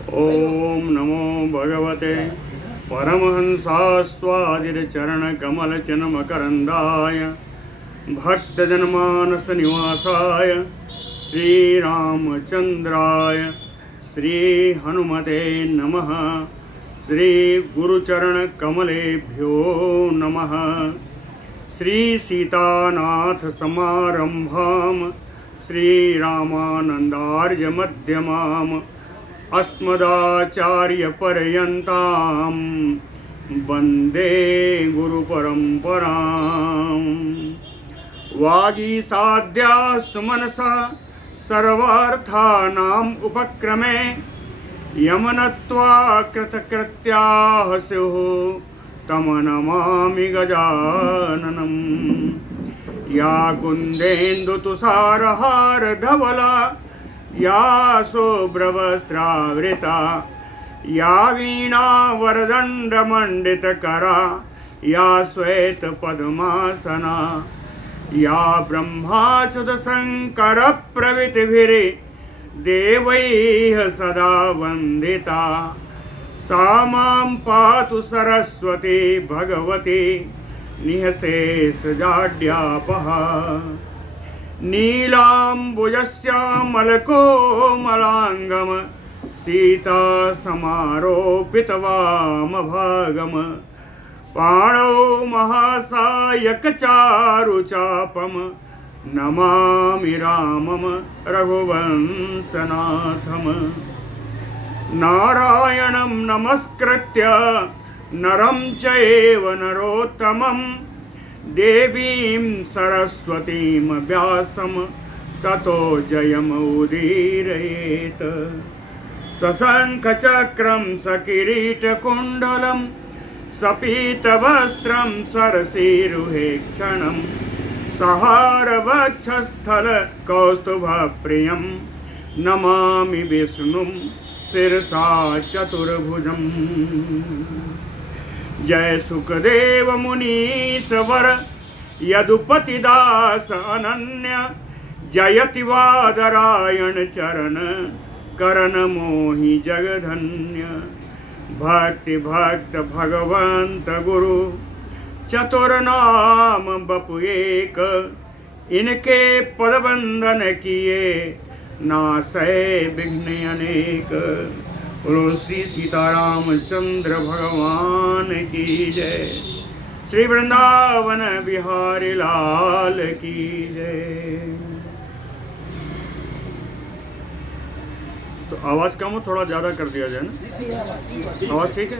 ओम नमो भगवते परमहंसास्वादिरचरणकमलचनमकरन्दाय भक्तजनमानसनिवासाय श्रीरामचन्द्राय श्रीहनुमते नमः। श्रीगुरुचरणकमलेभ्यो नमः। श्रीसीतानाथसमारम्भां श्रीरामानन्दार्यमध्यमाम् अस्मदाचार्यपर्यन्तां वन्दे गुरुपरम्पराम्। वागीसाद्या सुमनसा सर्वार्थानाम् उपक्रमे यमनत्वा कृतकृत्याः स्युः तं नमामि गजाननम्। या कुन्देन्दुतुषारहारधवला या शुभ्रवस्त्रावृता या वीणावरदण्डमण्डितकरा या श्वेतपद्मासना या ब्रह्माच्युतशङ्करप्रभृतिभिर्देवैः सदा वन्दिता सा मां पातु सरस्वती भगवती निःशेषजाड्यापहा। नीलाम्बुजश्यामलकोमलाङ्गं सीतासमारोपितवामभागं पाणौ महासायकचारुचापं नमामि रामं रघुवंशनाथम्। नारायणं नमस्कृत्य नरं चैव नरोत्तमं देवीं सरस्वतीं व्यासं ततो जयमुदीरयेत्। सशङ्खचक्रं सकिरीटकुण्डलं सपीतवस्त्रं सरसीरुहेक्षणं सहारवक्षस्थलकौस्तुभप्रियं नमामि विष्णुं शिरसा चतुर्भुजम्। जय सुखदेव मुनीश्वर यदुपतिदास अनन्य जयति वादरायण चरण करण मोहि जगधन्य। भक्ति भक्त भगवंत गुरु चतुर्नाम बपु एक इनके पदवंदन किए नासै विघ्न अनेक। बोलो श्री सीतारामचंद्र भगवान की जय। श्री वृंदावन बिहारी लाल की जय। तो आवाज कम हो, थोड़ा ज्यादा कर दिया जाए ना। आवाज ठीक है।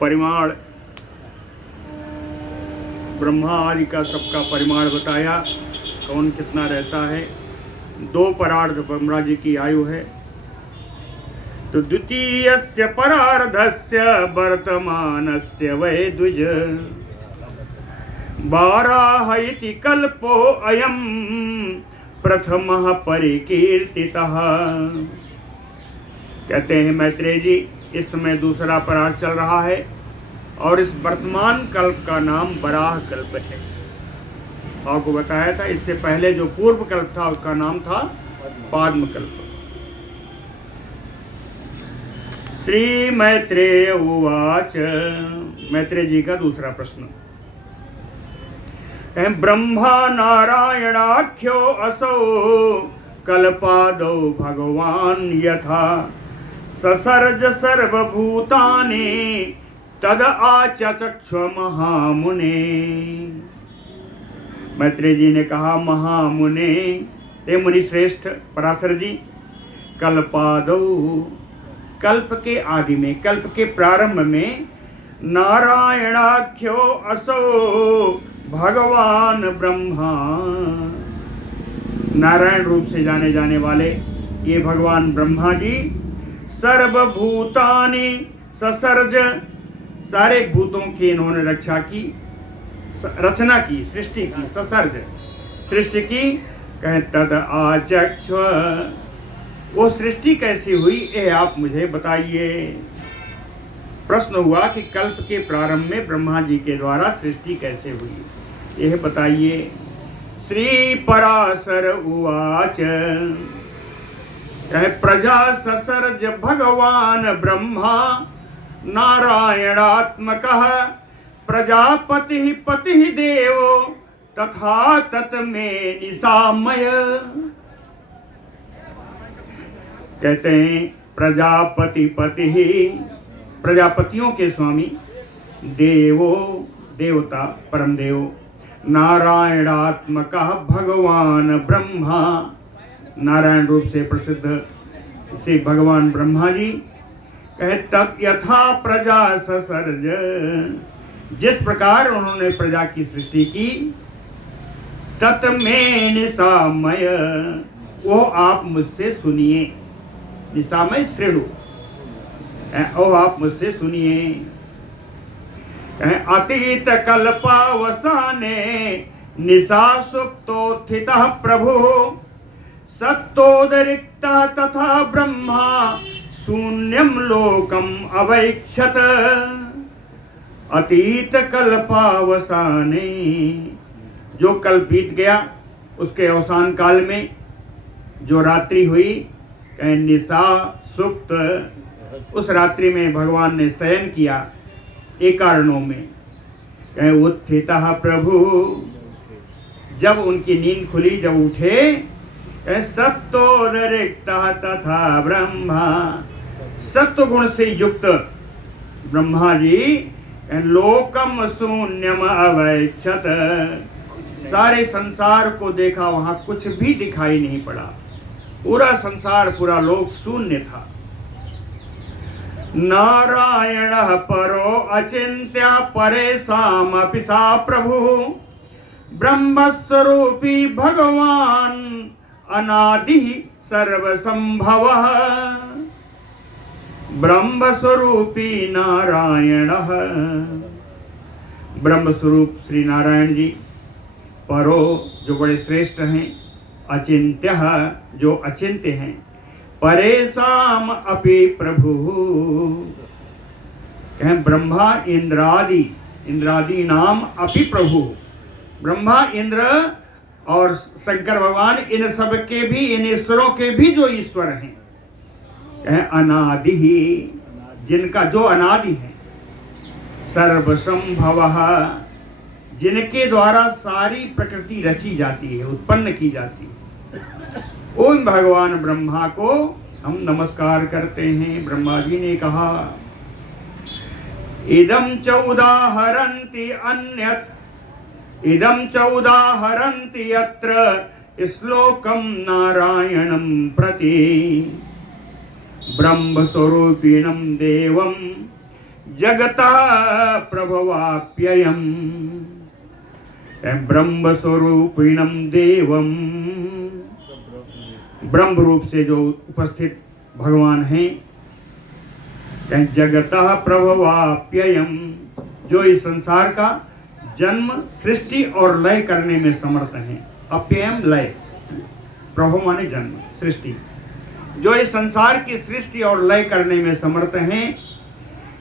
परिमाण ब्रह्मा आदि का सबका परिमाण बताया, कौन कितना रहता है। 2 परार्ध ब्रह्मा जी की आयु है। तो द्वितीयस्य परार्धस्य वर्तमानस्य वै द्विज बाराह इति कल्पो अयं प्रथमः परिकीर्तितः। कहते हैं मैत्रेय जी, इस समय दूसरा परार्ध चल रहा है और इस वर्तमान कल्प का नाम बराह कल्प है। आपको बताया था, इससे पहले जो पूर्व कल्प था उसका नाम था पाद्म कल्प। श्री मैत्रेय उवाच। मैत्रेय जी का दूसरा प्रश्न। ब्रह्मा नारायणाख्यो असौ कल्पादौ भगवान यथा ससर्ज सर्वभूतानि तद आचक्ष महामुने। मैत्रेय जी ने कहा, महामुने, हे मुनि श्रेष्ठ पराशर जी, कल्पादौ, कल्प के आदि में, कल्प के प्रारंभ में, नारायणाख्यो असो भगवान ब्रह्मा, नारायण रूप से जाने जाने वाले ये भगवान ब्रह्मा जी, सर्वभूतानि ससर्ज, सारे भूतों की इन्होंने रक्षा की, रचना की, सृष्टि की, ससर्ज सृष्टि की। कहें तद आचक्ष, वो सृष्टि कैसी हुई, ये आप मुझे बताइए। प्रश्न हुआ कि कल्प के प्रारंभ में ब्रह्मा जी के द्वारा सृष्टि कैसे हुई, यह बताइए। श्री पराशर उवाच कहे प्रजा ससर्ज भगवान ब्रह्मा नारायणात्मकः प्रजापति पति देवो तथा तत में निसामय। कहते हैं प्रजापति पति ही प्रजापतियों के स्वामी, देवो देवता परम देव, नारायणात्मक भगवान ब्रह्मा, नारायण रूप से प्रसिद्ध से भगवान ब्रह्मा जी। कहे तब यथा प्रजा ससर्ज, जिस प्रकार उन्होंने प्रजा की सृष्टि की, तत में निसामय, वो आप मुझसे सुनिए। निसामय श्रेणु, ओ आप मुझसे सुनिए। अतीत कल्पावसाने निशा सुप्तोत्थितः प्रभु सत्तोदरिक्तः तथा ब्रह्मा शून्यम लोकम अवैक्षत। अतीत कल्पावसाने, जो कल बीत गया उसके अवसान काल में जो रात्रि हुई, निशा सुप्त, उस रात्रि में भगवान ने शयन किया एकारणों में। कहें उत्थितः प्रभु, जब उनकी नींद खुली, जब उठे, कहें सत्तोदरिक्तः तथा ब्रह्मा, सत्व गुण से युक्त ब्रह्मा जी लोकम शून्यम अवैक्षत, सारे संसार को देखा, वहां कुछ भी दिखाई नहीं पड़ा, पूरा संसार पूरा लोक शून्य था। नारायण परो अचिंत्य परेशामपि सा प्रभु ब्रह्मस्वरूपी भगवान अनादि सर्वसंभव। ब्रह्मस्वरूपी नारायण, ब्रह्मस्वरूप श्री नारायण जी, परो जो बड़े श्रेष्ठ हैं, अचिंत्य जो अचिंत्य हैं, परेशाम अपि प्रभु, कहें ब्रह्मा इंद्रादि, इंद्रादि नाम अपि प्रभु, ब्रह्मा इंद्र और शंकर भगवान, इन सब के भी, इन ईश्वरों के भी जो ईश्वर हैं, कहें अनादि, जिनका जो अनादि है, सर्वसंभव, जिनके द्वारा सारी प्रकृति रची जाती है, उत्पन्न की जाती है, उन भगवान ब्रह्मा को हम नमस्कार करते हैं। ब्रह्मा जी ने कहा इदं च उदाहरन्ति अन्यत्, इदं च उदाहरन्ति यत्र श्लोकं नारायणं प्रति ब्रह्मस्वरूपिणं देवं जगतः प्रभवाप्ययम्। ब्रह्मस्वरूपिणं देवं, ब्रह्म रूप से जो उपस्थित भगवान हैं, जगतः प्रभवाप्ययम्, जो इस संसार का जन्म, सृष्टि और लय करने में समर्थ हैं। अप्ययम लय, प्रभु माने जन्म, सृष्टि, जो इस संसार की सृष्टि और लय करने में समर्थ हैं।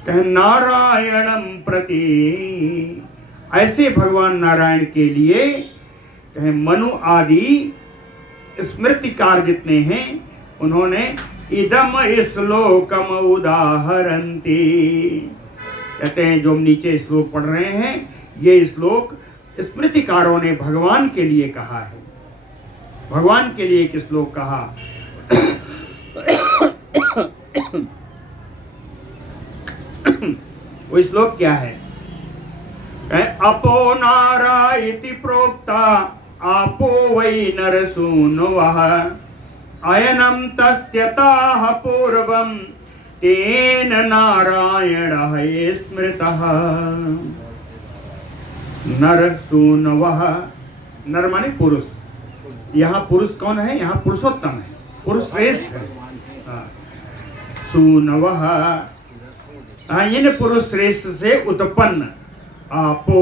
कहें नारायणम प्रति, ऐसे भगवान नारायण के लिए कहें मनु आदि स्मृतिकार जितने हैं, उन्होंने इदम श्लोकम उदाहरन्ति, कहते हैं जो हम नीचे श्लोक पढ़ रहे हैं, ये श्लोक स्मृतिकारों ने भगवान के लिए कहा है। भगवान के लिए एक श्लोक कहा, वो श्लोक क्या है? अपो नारा इति प्रोक्ता आपो वै नरसूनवः अयनं तस्य ताः पूर्वं तेन नारायणः स्मृतः। नरसूनवः, नर माने पुरुष, यहाँ पुरुष कौन है? यहाँ पुरुषोत्तम है, पुरुष श्रेष्ठ है। सूनवः, इन पुरुष श्रेष्ठ से उत्पन्न, आपो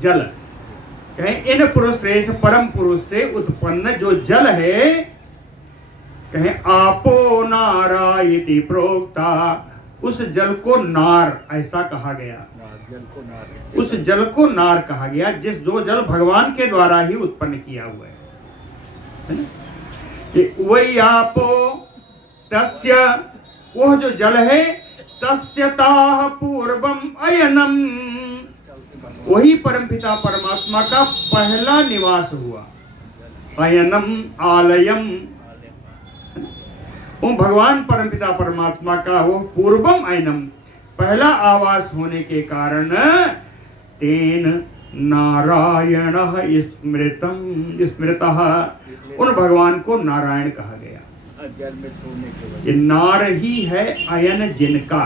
जल, कहें इन पुरुष श्रेष्ठ परम पुरुष से उत्पन्न जो जल है, कहें आपो नारा इति प्रोक्ता, उस जल को नार ऐसा कहा गया। उस जल को नार कहा गया जो जल भगवान के द्वारा ही उत्पन्न किया हुआ है ना। वही आपो तस्य, वह जो जल है, तस्य ताः पूर्वम अयनम, वही परमपिता परमात्मा का पहला निवास हुआ। अयनम आलयम, वो भगवान परमपिता परमात्मा का वो पूर्वम अयनम पहला आवास होने के कारण तेन नारायण स्मृतः, उन भगवान को नारायण कहा गया। ये नार ही है अयन जिनका,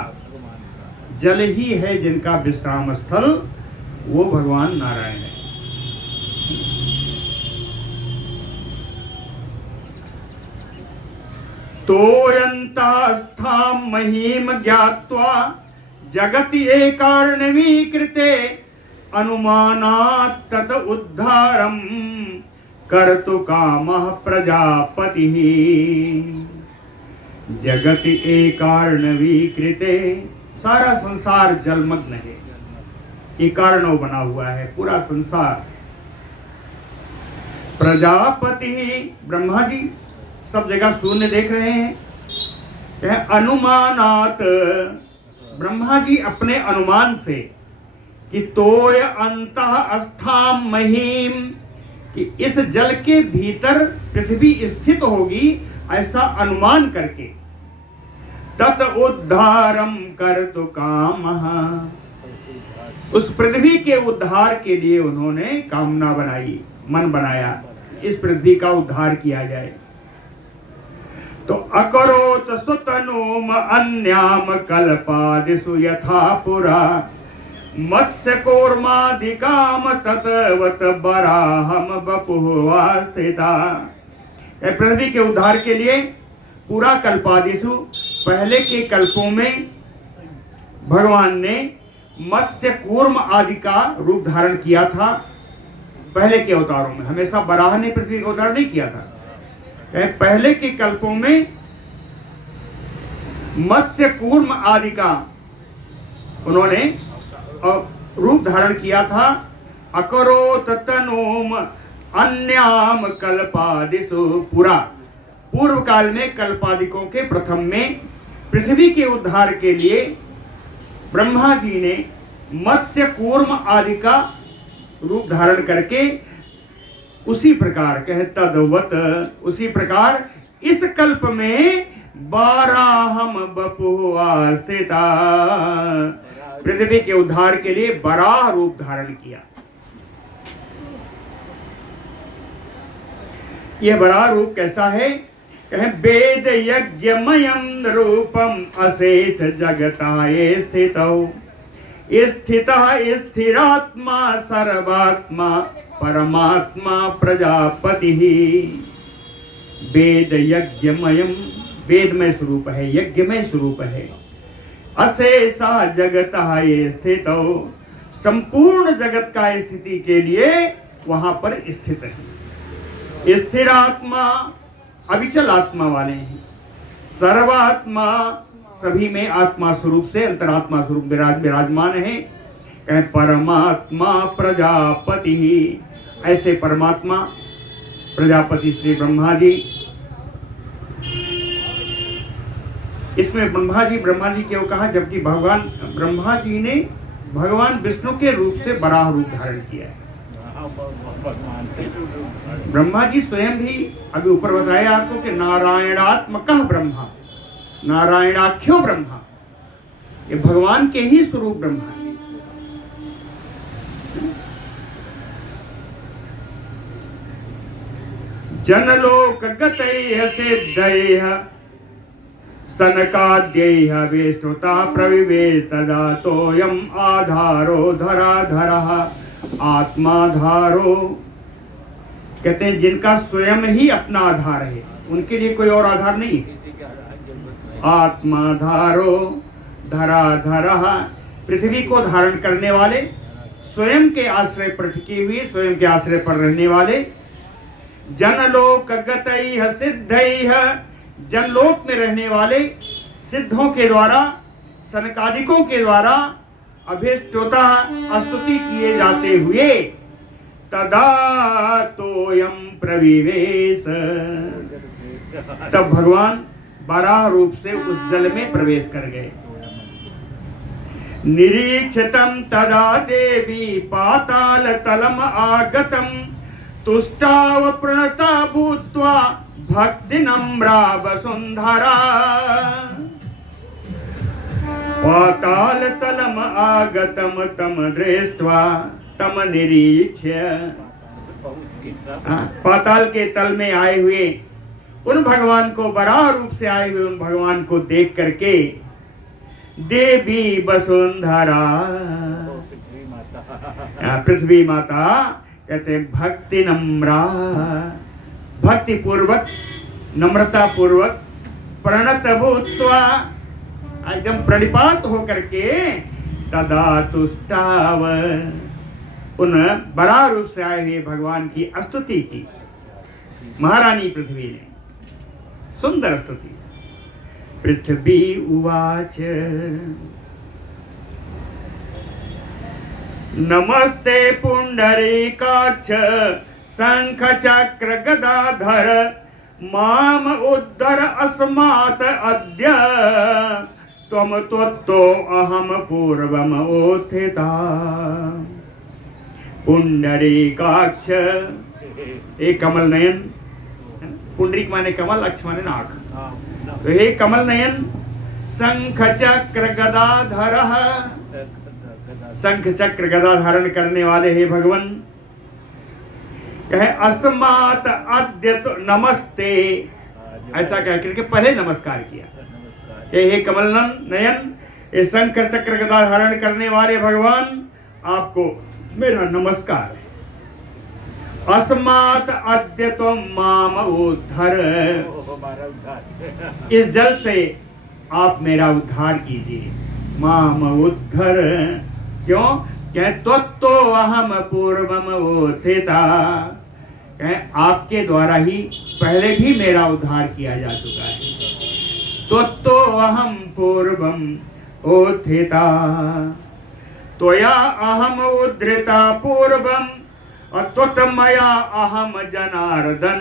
जल ही है जिनका विश्राम स्थल, वो भगवान नारायण है। तोयंतास्थां महीम ज्ञात्वा जगति एकार्णवीकृते अनुमानात् तत उद्धारम कर्तु कामः प्रजापतिः। जगति एकार्णवीकृते, सारा संसार जलमग्न है, एकार्णव बना हुआ है पूरा संसार। प्रजापति ब्रह्मा जी सब जगह शून्य देख रहे हैं। अनुमानात, ब्रह्मा जी अपने अनुमान से कि तोय अंतः अस्थाम महीम, कि इस जल के भीतर पृथ्वी स्थित होगी ऐसा अनुमान करके, तत उद्धारम कर्तु कामः, उस पृथ्वी के उद्धार के लिए उन्होंने कामना बनाई, मन बनाया, इस पृथ्वी का उद्धार किया जाए। तो अकरोत सुतनोम अन्याम कल्पादिषु यथा पुरा मत्स्य कूर्मादिकाम ततवत बराहम बपुवा स्थिता। पृथ्वी के उद्धार के लिए पूरा कल्पादिषु, पहले के कल्पों में भगवान ने मत्स्य कूर्म आदि का रूप धारण किया था। पहले के अवतारों में हमेशा बराह ने पृथ्वी का उद्धार नहीं किया था। पहले के कल्पों में मत्स्य कूर्म आदि का उन्होंने रूप धारण किया था। अकरोत तनोम अन्याम कल्पादिषु पुरा, पूर्व काल में कल्पादिकों के प्रथम में पृथ्वी के उद्धार के लिए ब्रह्मा जी ने मत्स्य कूर्म आदि का रूप धारण करके, उसी प्रकार कहे तदवत, उसी प्रकार इस कल्प में बाराहम बपुआ स्थिता, पृथ्वी के उद्धार के लिए बराह रूप धारण किया। यह बराह रूप कैसा है? कहे वेद यज्ञमयम रूपम अशेष जगताये स्थितौ, स्थितः स्थिरात्मा सर्वात्मा परमात्मा प्रजापति। वेद यज्ञमयम, वेदमय स्वरूप है, यज्ञमय स्वरूप है। अशेषा जगतः ये स्थितौ, संपूर्ण जगत का स्थिति के लिए वहां पर स्थित है। स्थिर आत्मा, अविचल आत्मा वाले हैं। सर्वात्मा, सभी में आत्मा स्वरूप से अंतरात्मा स्वरूप विराजमान है। परमात्मा प्रजापति, ऐसे परमात्मा प्रजापति श्री ब्रह्मा जी। इसमें ब्रह्मा जी क्यों कहा? जबकि भगवान ब्रह्मा जी ने भगवान विष्णु के रूप से बराह रूप धारण किया है। ब्रह्मा जी स्वयं भी, अभी ऊपर बताया आपको कि नारायणात्मकः ब्रह्मा, नारायणाख्यो ब्रह्मा, ये भगवान के ही स्वरूप ब्रह्मा है। जनलोक गतैः सिद्धैः सनकाद्यैः विष्णुता प्रविवेश तदा तोयम आधारो धराधरः आत्माधारो। कहते हैं जिनका स्वयं ही अपना आधार है, उनके लिए कोई और आधार नहीं है। आत्माधारो धराधरः, पृथ्वी को धारण करने वाले, स्वयं के आश्रय पर टिके हुए, स्वयं के आश्रय पर रहने वाले। जनलोक गतैः सिद्धैः, जनलोक में रहने वाले, सिद्धों के द्वारा सनकादिकों के द्वारा अभिष्टोता स्तुति किए जाते हुए तदा तोयम प्रविवेश, तब भगवान वराह रूप से उस जल में प्रवेश कर गए। निरीक्षितम तदा देवी पाताल तलम आगतम तुष्टाव प्रणता भूत्वा भक्ति नम्रा वसुंधरा। पाताल तलम आगतम तम दृष्ट्वा तम निरीक्ष्य, पाताल के तल में आए हुए उन भगवान को, वराह रूप से आए हुए उन भगवान को देख करके देवी वसुंधरा, पृथ्वी माता कहते हैं भक्ति नम्रा, भक्ति पूर्वक नम्रता पूर्वक प्रणत भूत्वा, एकदम प्रणिपात होकर के तदा तुष्टाव, उन वराह रूप से आए हुए भगवान की स्तुति की महारानी पृथ्वी ने, सुंदर स्तुति। पृथ्वी उवाच नमस्ते पुंडरीकाक्ष शंख चक्र गदाधर माम उद्धर अस्मात् अद्य त्वम त्वत्तो अहम पूर्वम ओथिता। पुंडरीकाक्ष, एक कमल नयन, पुंडरीक माने कमल, अक्ष माने नाक, तो हे कमल नयन, शंख चक्र गदाधर, शंख चक्र गदा धारण करने वाले हे भगवन, कहे अस्मात् अद्य तो नमस्ते, ऐसा कह करके पहले नमस्कार किया कि हे कमल नयन, ये शंख चक्र गदा धारण करने वाले भगवान, आपको मेरा नमस्कार है। अस्मात् अद्य तो माम उद्धर, इस जल से आप मेरा उद्धार कीजिए। माम उद्धर, क्यों? कहे त्वत्तो अहम पूर्वम ओथिता, कहे आपके द्वारा ही पहले भी मेरा उद्धार किया जा चुका है। त्वत्तो अहम पूर्वम ओथिता त्वया अहम उद्धृता पूर्वम त्वत्मया अहम जनार्दन।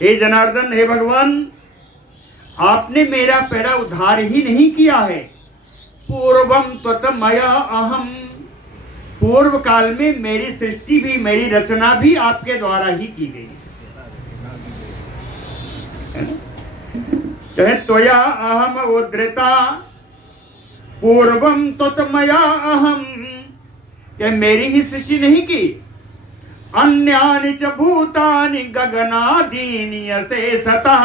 हे जनार्दन, हे भगवान, आपने मेरा पहला उद्धार ही नहीं किया है। पूर्वम त्वत्मया अहम, पूर्व काल में मेरी सृष्टि भी, मेरी रचना भी आपके द्वारा ही की गई है। त्वया अहम उद्धृता पूर्वम त्वत्मया अहम, क्या मेरी ही सृष्टि नहीं की? अन्यानि च भूतानि गगनादीनि अशेषतः,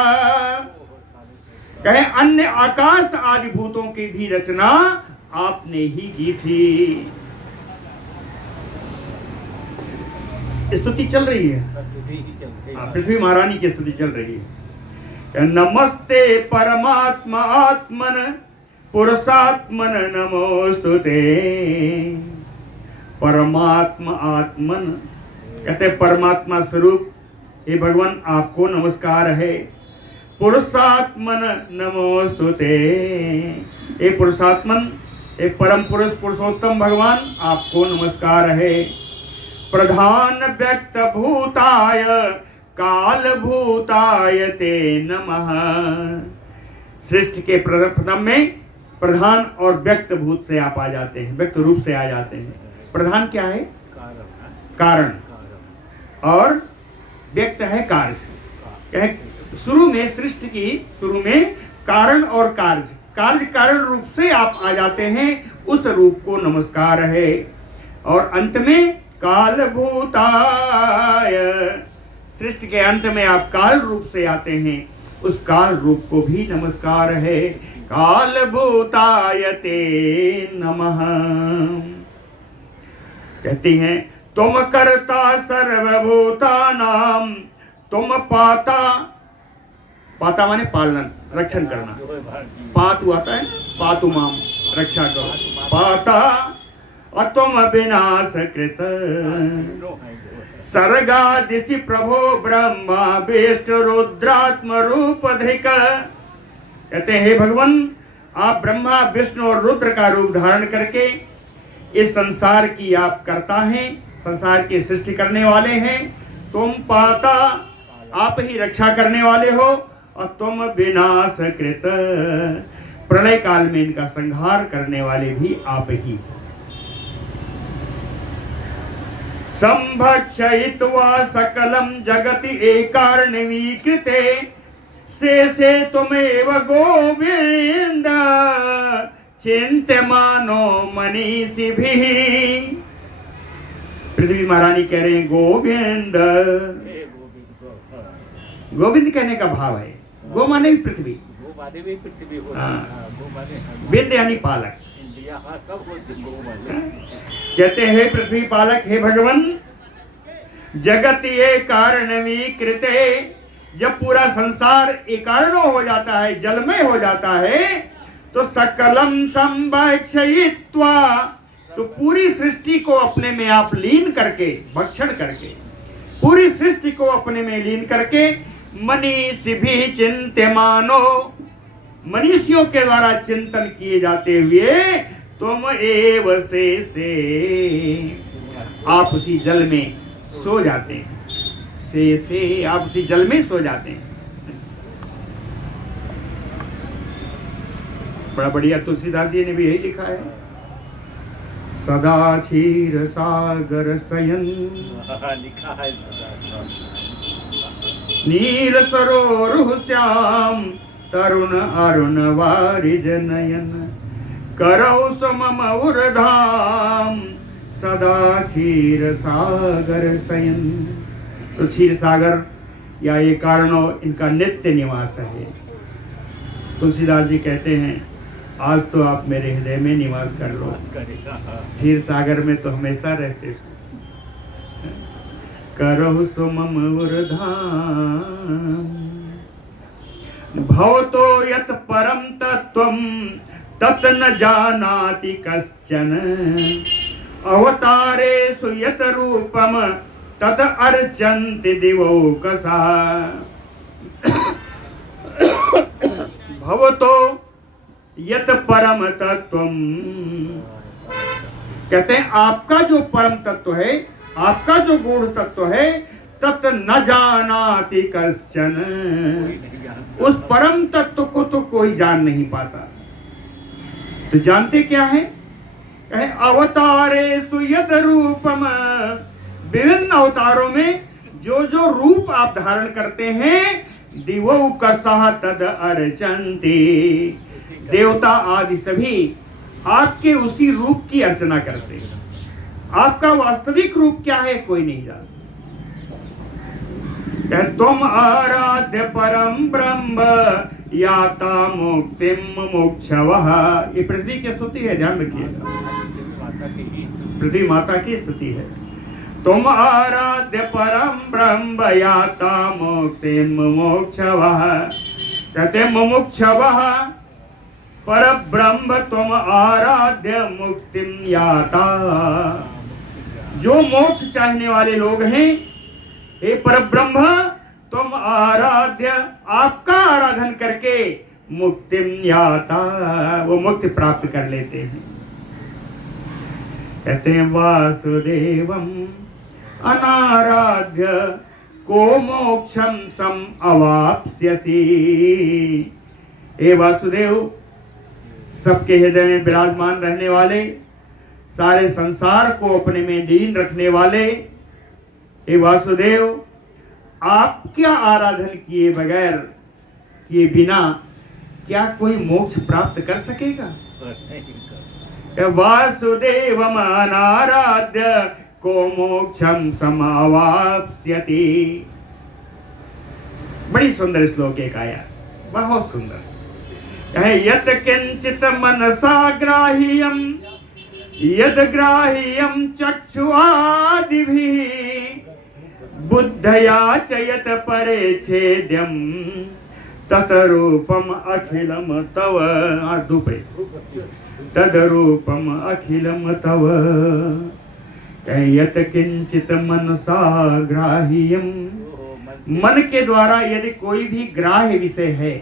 कहे अन्य आकाश आदि भूतों की भी रचना आपने ही की थी। स्तुति चल रही है, पृथ्वी महारानी की स्तुति चल रही है। नमस्ते परमात्मा आत्मन पुरुषात्मन नमोस्तुते। परमात्मा आत्मन, कहते परमात्मा स्वरूप हे भगवान आपको नमस्कार है। पुरुषात्मन नमोस्तुते, हे पुरुषात्मन, हे परम पुरुष पुरुषोत्तम भगवान आपको नमस्कार है। प्रधान व्यक्त भूताय काल भूताय ते नमः। सृष्टि के प्रथम में प्रधान और व्यक्त भूत से आप आ जाते हैं, व्यक्त रूप से आ जाते हैं। प्रधान क्या है? कारण, और व्यक्त है कार्य। कहे शुरू में सृष्टि की शुरू में कारण और कार्य कारण रूप से आप आ जाते हैं, उस रूप को नमस्कार है। और अंत में काल भूताय, सृष्टि के अंत में आप काल रूप से आते हैं, उस काल रूप को भी नमस्कार है। काल भूताय ते नमः। कहती हैं तुम कर्ता सर्वभूतानां, तुम पाता, पाता माने पालन, रक्षण करना। पातु आता है, पातु माम, रक्षा करो। पाता अतुम विनाश कृत सर्गादिशि प्रभो ब्रह्मा विष्णु रुद्रात्म रूप धृक। कहते हैं हे भगवान, आप ब्रह्मा विष्णु और रुद्र का रूप धारण करके इस संसार की आप करता हैं, संसार की सृष्टि करने वाले हैं। तुम पाता, आप ही रक्षा करने वाले हो, और तुम विनाश कृत, प्रलय काल में इनका संहार करने वाले भी आप ही। संभक्षयित्वा सकलम जगति एकार्णवीकृते, से तुमेव गोविंद चिंत्यमानो मनीषिभिः। पृथ्वी महारानी कह रहे हैं गोविंद। गोविंद कहने का भाव है, गो माने भी पृथ्वी, विंद यानी पालक। कहते हैं पृथ्वी पालक, हे भगवान, जगत ये कारणवी कृते, जब पूरा संसार एकारणो हो जाता है, जलमय हो जाता है, तो सकलम संभक्षयित्वा, तो पूरी सृष्टि को अपने में आप लीन करके, भक्षण करके, पूरी सृष्टि को अपने में लीन करके, मनीषिभिः चिंत्यमानो, मनुष्यों के द्वारा चिंतन किए जाते हुए, तुम एव से आप उसी जल में सो जाते हैं, से आप उसी जल में सो जाते हैं। बड़ा बढ़िया तुलसीदास जी ने भी यही लिखा है, सदा क्षीर सागर शयन, लिखा है नील सरोरुह श्याम, तरुण अरुण वारिज नयन, करौ समम उर्धाम, सदा क्षीर सागर शयन। तो क्षीर सागर या ये कारणों, इनका नित्य निवास है। तुलसीदास जी कहते हैं, आज तो आप मेरे हृदय में निवास कर लो, क्षीर सागर में तो हमेशा रहते हो। करहु सुमम उर्धाम, भवतो यत् परम तत्त्वं तत् न जानाति कश्चन, अवतारेषु यत् रूपम तत् अर्चन्ति दिवौकसा। भवतो यत् परम तत्त्वम, कहते हैं आपका जो परम तत्व है, आपका जो गूढ़ तत्व है, तत् न जानाति कश्चन, उस परम तत्व को तो कोई जान नहीं पाता। तो जानते क्या है? अवतारेषु यत् रूपम, विभिन्न अवतारों में जो जो रूप आप धारण करते हैं, दिवौकसः तद अर्चन्ति, देवता आदि सभी आपके उसी रूप की अर्चना करते हैं। आपका वास्तविक रूप क्या है कोई नहीं जानता। तुम आराध्य परम ब्रह्म याता मुक्तिम मुमुक्षवः। ये पृथ्वी की स्तुति है, ध्यान रखिएगा, पृथ्वी माता की स्तुति है। तुम आराध्य परम ब्रह्म याता मुक्तिम मुमुक्षवः, कहते मुमुक्षवः पर ब्रह्म तुम आराध्य मुक्तिम याता। जो मोक्ष चाहने वाले लोग हैं, हे पर ब्रह्म तुम आराध्य, आपका आराधन करके मुक्तिम याता, वो मुक्ति प्राप्त कर लेते हैं। कहते हैं वासुदेवम अनाराध्य को मोक्षम सम अवाप्स्यसि। हे वासुदेव, सबके हृदय में विराजमान रहने वाले, सारे संसार को अपने में लीन रखने वाले, हे वासुदेव, आप क्या आराधन किए बगैर, किए बिना क्या कोई मोक्ष प्राप्त कर सकेगा? वासुदेवम अनाराध्य को मोक्षम समावाप्स्यति। बड़ी सुंदर श्लोक एक आया, बहुत सुंदर। यत् किंचित मनसा ग्राह्यम यद ग्राह्यम चक्षुआदिभिः बुद्धया च यत् परेच्छेद्यम ततरूपम अखिलम तव। तदरूपम अखिलम तव। यत् किंचित मनसा ग्राह्यम, मन के द्वारा यदि कोई भी ग्राह्य विषय है,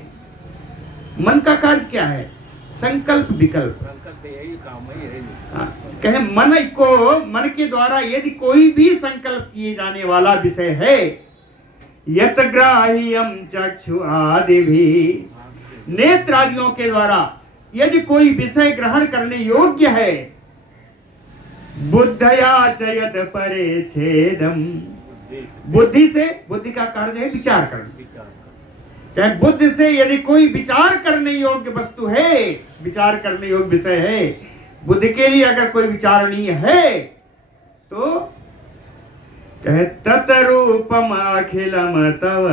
मन का कार्य क्या है? संकल्प विकल्प। संकल्प यही काम है, यही कहे मन के द्वारा यदि कोई भी संकल्प किए जाने वाला विषय है, यत ग्राह्यम चक्षु आदि भी, नेत्र आदियों के द्वारा यदि कोई विषय ग्रहण करने योग्य है, बुद्धया चयत परे छेदम, बुद्धि से, बुद्धि का कार्य है विचार करना, क्या बुद्धि से यदि कोई विचार करने योग्य वस्तु है, विचार करने योग्य विषय है, बुद्धि के लिए अगर कोई विचारणीय है तो कहे ततरूपम अखिलम तव,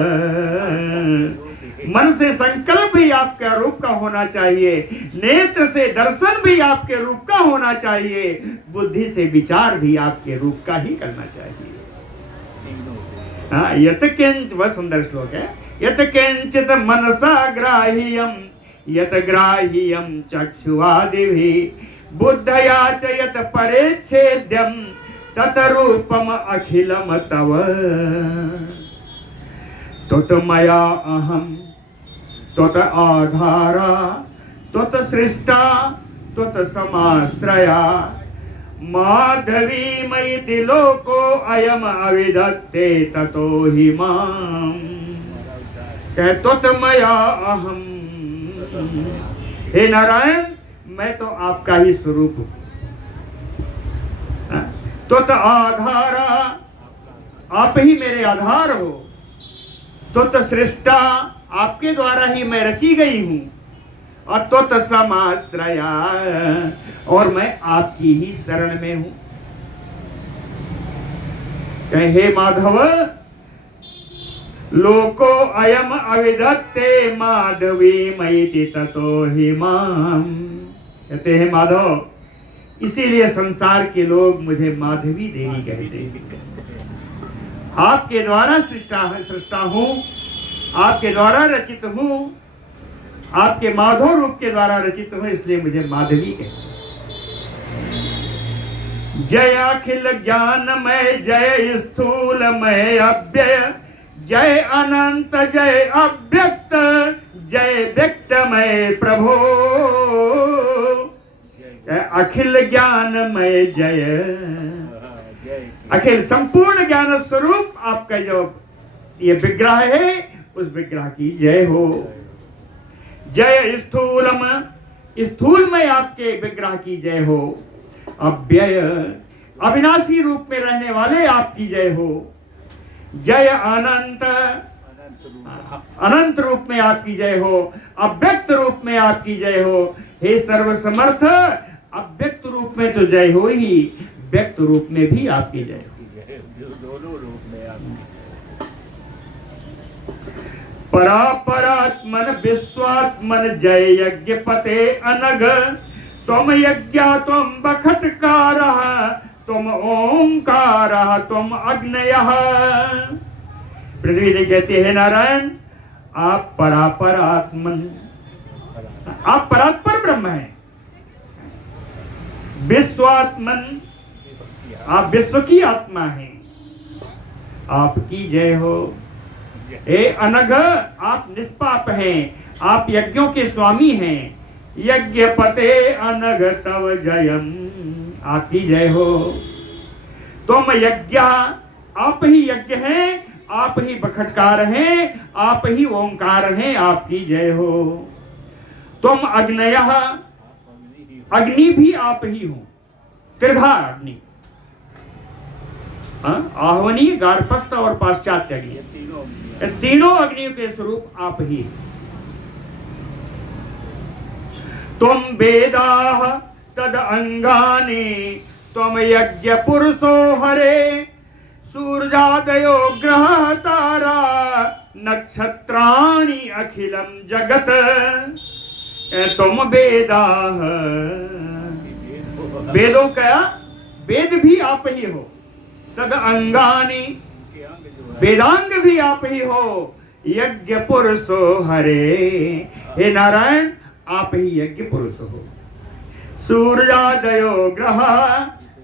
मन से संकल्प भी आपका रूप का होना चाहिए, नेत्र से दर्शन भी आपके रूप का होना चाहिए, बुद्धि से विचार भी आपके रूप का ही करना चाहिए। हाँ, यत किंच, वह सुंदर श्लोक है, यत किंचित मनसा ग्राह्यम यत ग्राह्यम चक्षुआदिभिः बुद्धया च यत परेच्छेद्यम ततरूपम अखिलम तव, तुत मया अहम तुत आधारा तुत सृष्टा तुत समाश्रया माधवी मयि लोको अयम अविधत्ते ततो हि माम, कह तुत मया अहम, हे नारायण मैं तो आपका ही स्वरूप हूं, तुत आधारा आप ही मेरे आधार हो, तुत सृष्टा आपके द्वारा ही मैं रची गई हूं, और तुत समाश्रया और मैं आपकी ही शरण में हूं। कहे हे माधव लोको अयम अविधत्ते माधवी मयि ततो हि माम, कहते हैं माधव इसीलिए संसार के लोग मुझे माधवी देवी कहते हैं, आपके द्वारा सृष्टा हूं, आपके द्वारा रचित हूं, आपके माधव रूप के द्वारा रचित हूं, इसलिए मुझे माधवी कहते हैं। जय अखिल ज्ञानमय जय स्थूलमय अव्यय जय अनंत जय अव्यक्त जय व्यक्तमय प्रभो, अखिल ज्ञानमय जय, अखिल संपूर्ण ज्ञान स्वरूप आपका जो ये विग्रह है उस विग्रह की जय हो। जय स्थूलम, स्थूल में आपके विग्रह की जय हो। अव्यय अविनाशी रूप में रहने वाले आपकी जय हो। जय अनंत, अनंत रूप में आपकी जय हो। अव्यक्त रूप में आपकी जय हो। हे सर्वसमर्थ, अव्यक्त रूप में तो जय हो ही, व्यक्त रूप में भी आपकी जय हो। दोनों रूप में आपकी परापरात्मन विश्वात्मन जय यज्ञपते अनग, तुम यज्ञ तुम बखटकारः तुम ओंकारः तुम अग्नयः। पृथ्वी देवी कहते हैं नारायण आप परापर आत्मन, आप परात्पर ब्रह्म हैं। विश्वात्मन, आप विश्व की आत्मा हैं, आपकी जय हो। हे अनघ, आप निष्पाप हैं, आप यज्ञों के स्वामी हैं। यज्ञ पते अनघ तव जयम, आपकी जय हो। तुम यज्ञ, आप ही यज्ञ हैं, आप ही बखटकार हैं, आप ही ओंकार हैं, आपकी जय हो। तुम अग्नयः, अग्नि भी आप ही हो। त्रिधा अग्नि, आह्वनीय, गार्हस्थ और पाश्चात्य अग्नि, तीनों अग्नियों के स्वरूप आप ही। तुम वेदाः तद अंगानि तुम यज्ञ पुरुषो हरे, सूर्यादयो ग्रह तारा नक्षत्राणि अखिलम जगत। तुम वेदाः, वेदों का वेद भी आप ही हो। तद अंगानि, वेदांग भी आप ही हो। यज्ञ पुरुषो हरे, हे नारायण आप ही यज्ञ पुरुष हो। सूर्यादयो ग्रह,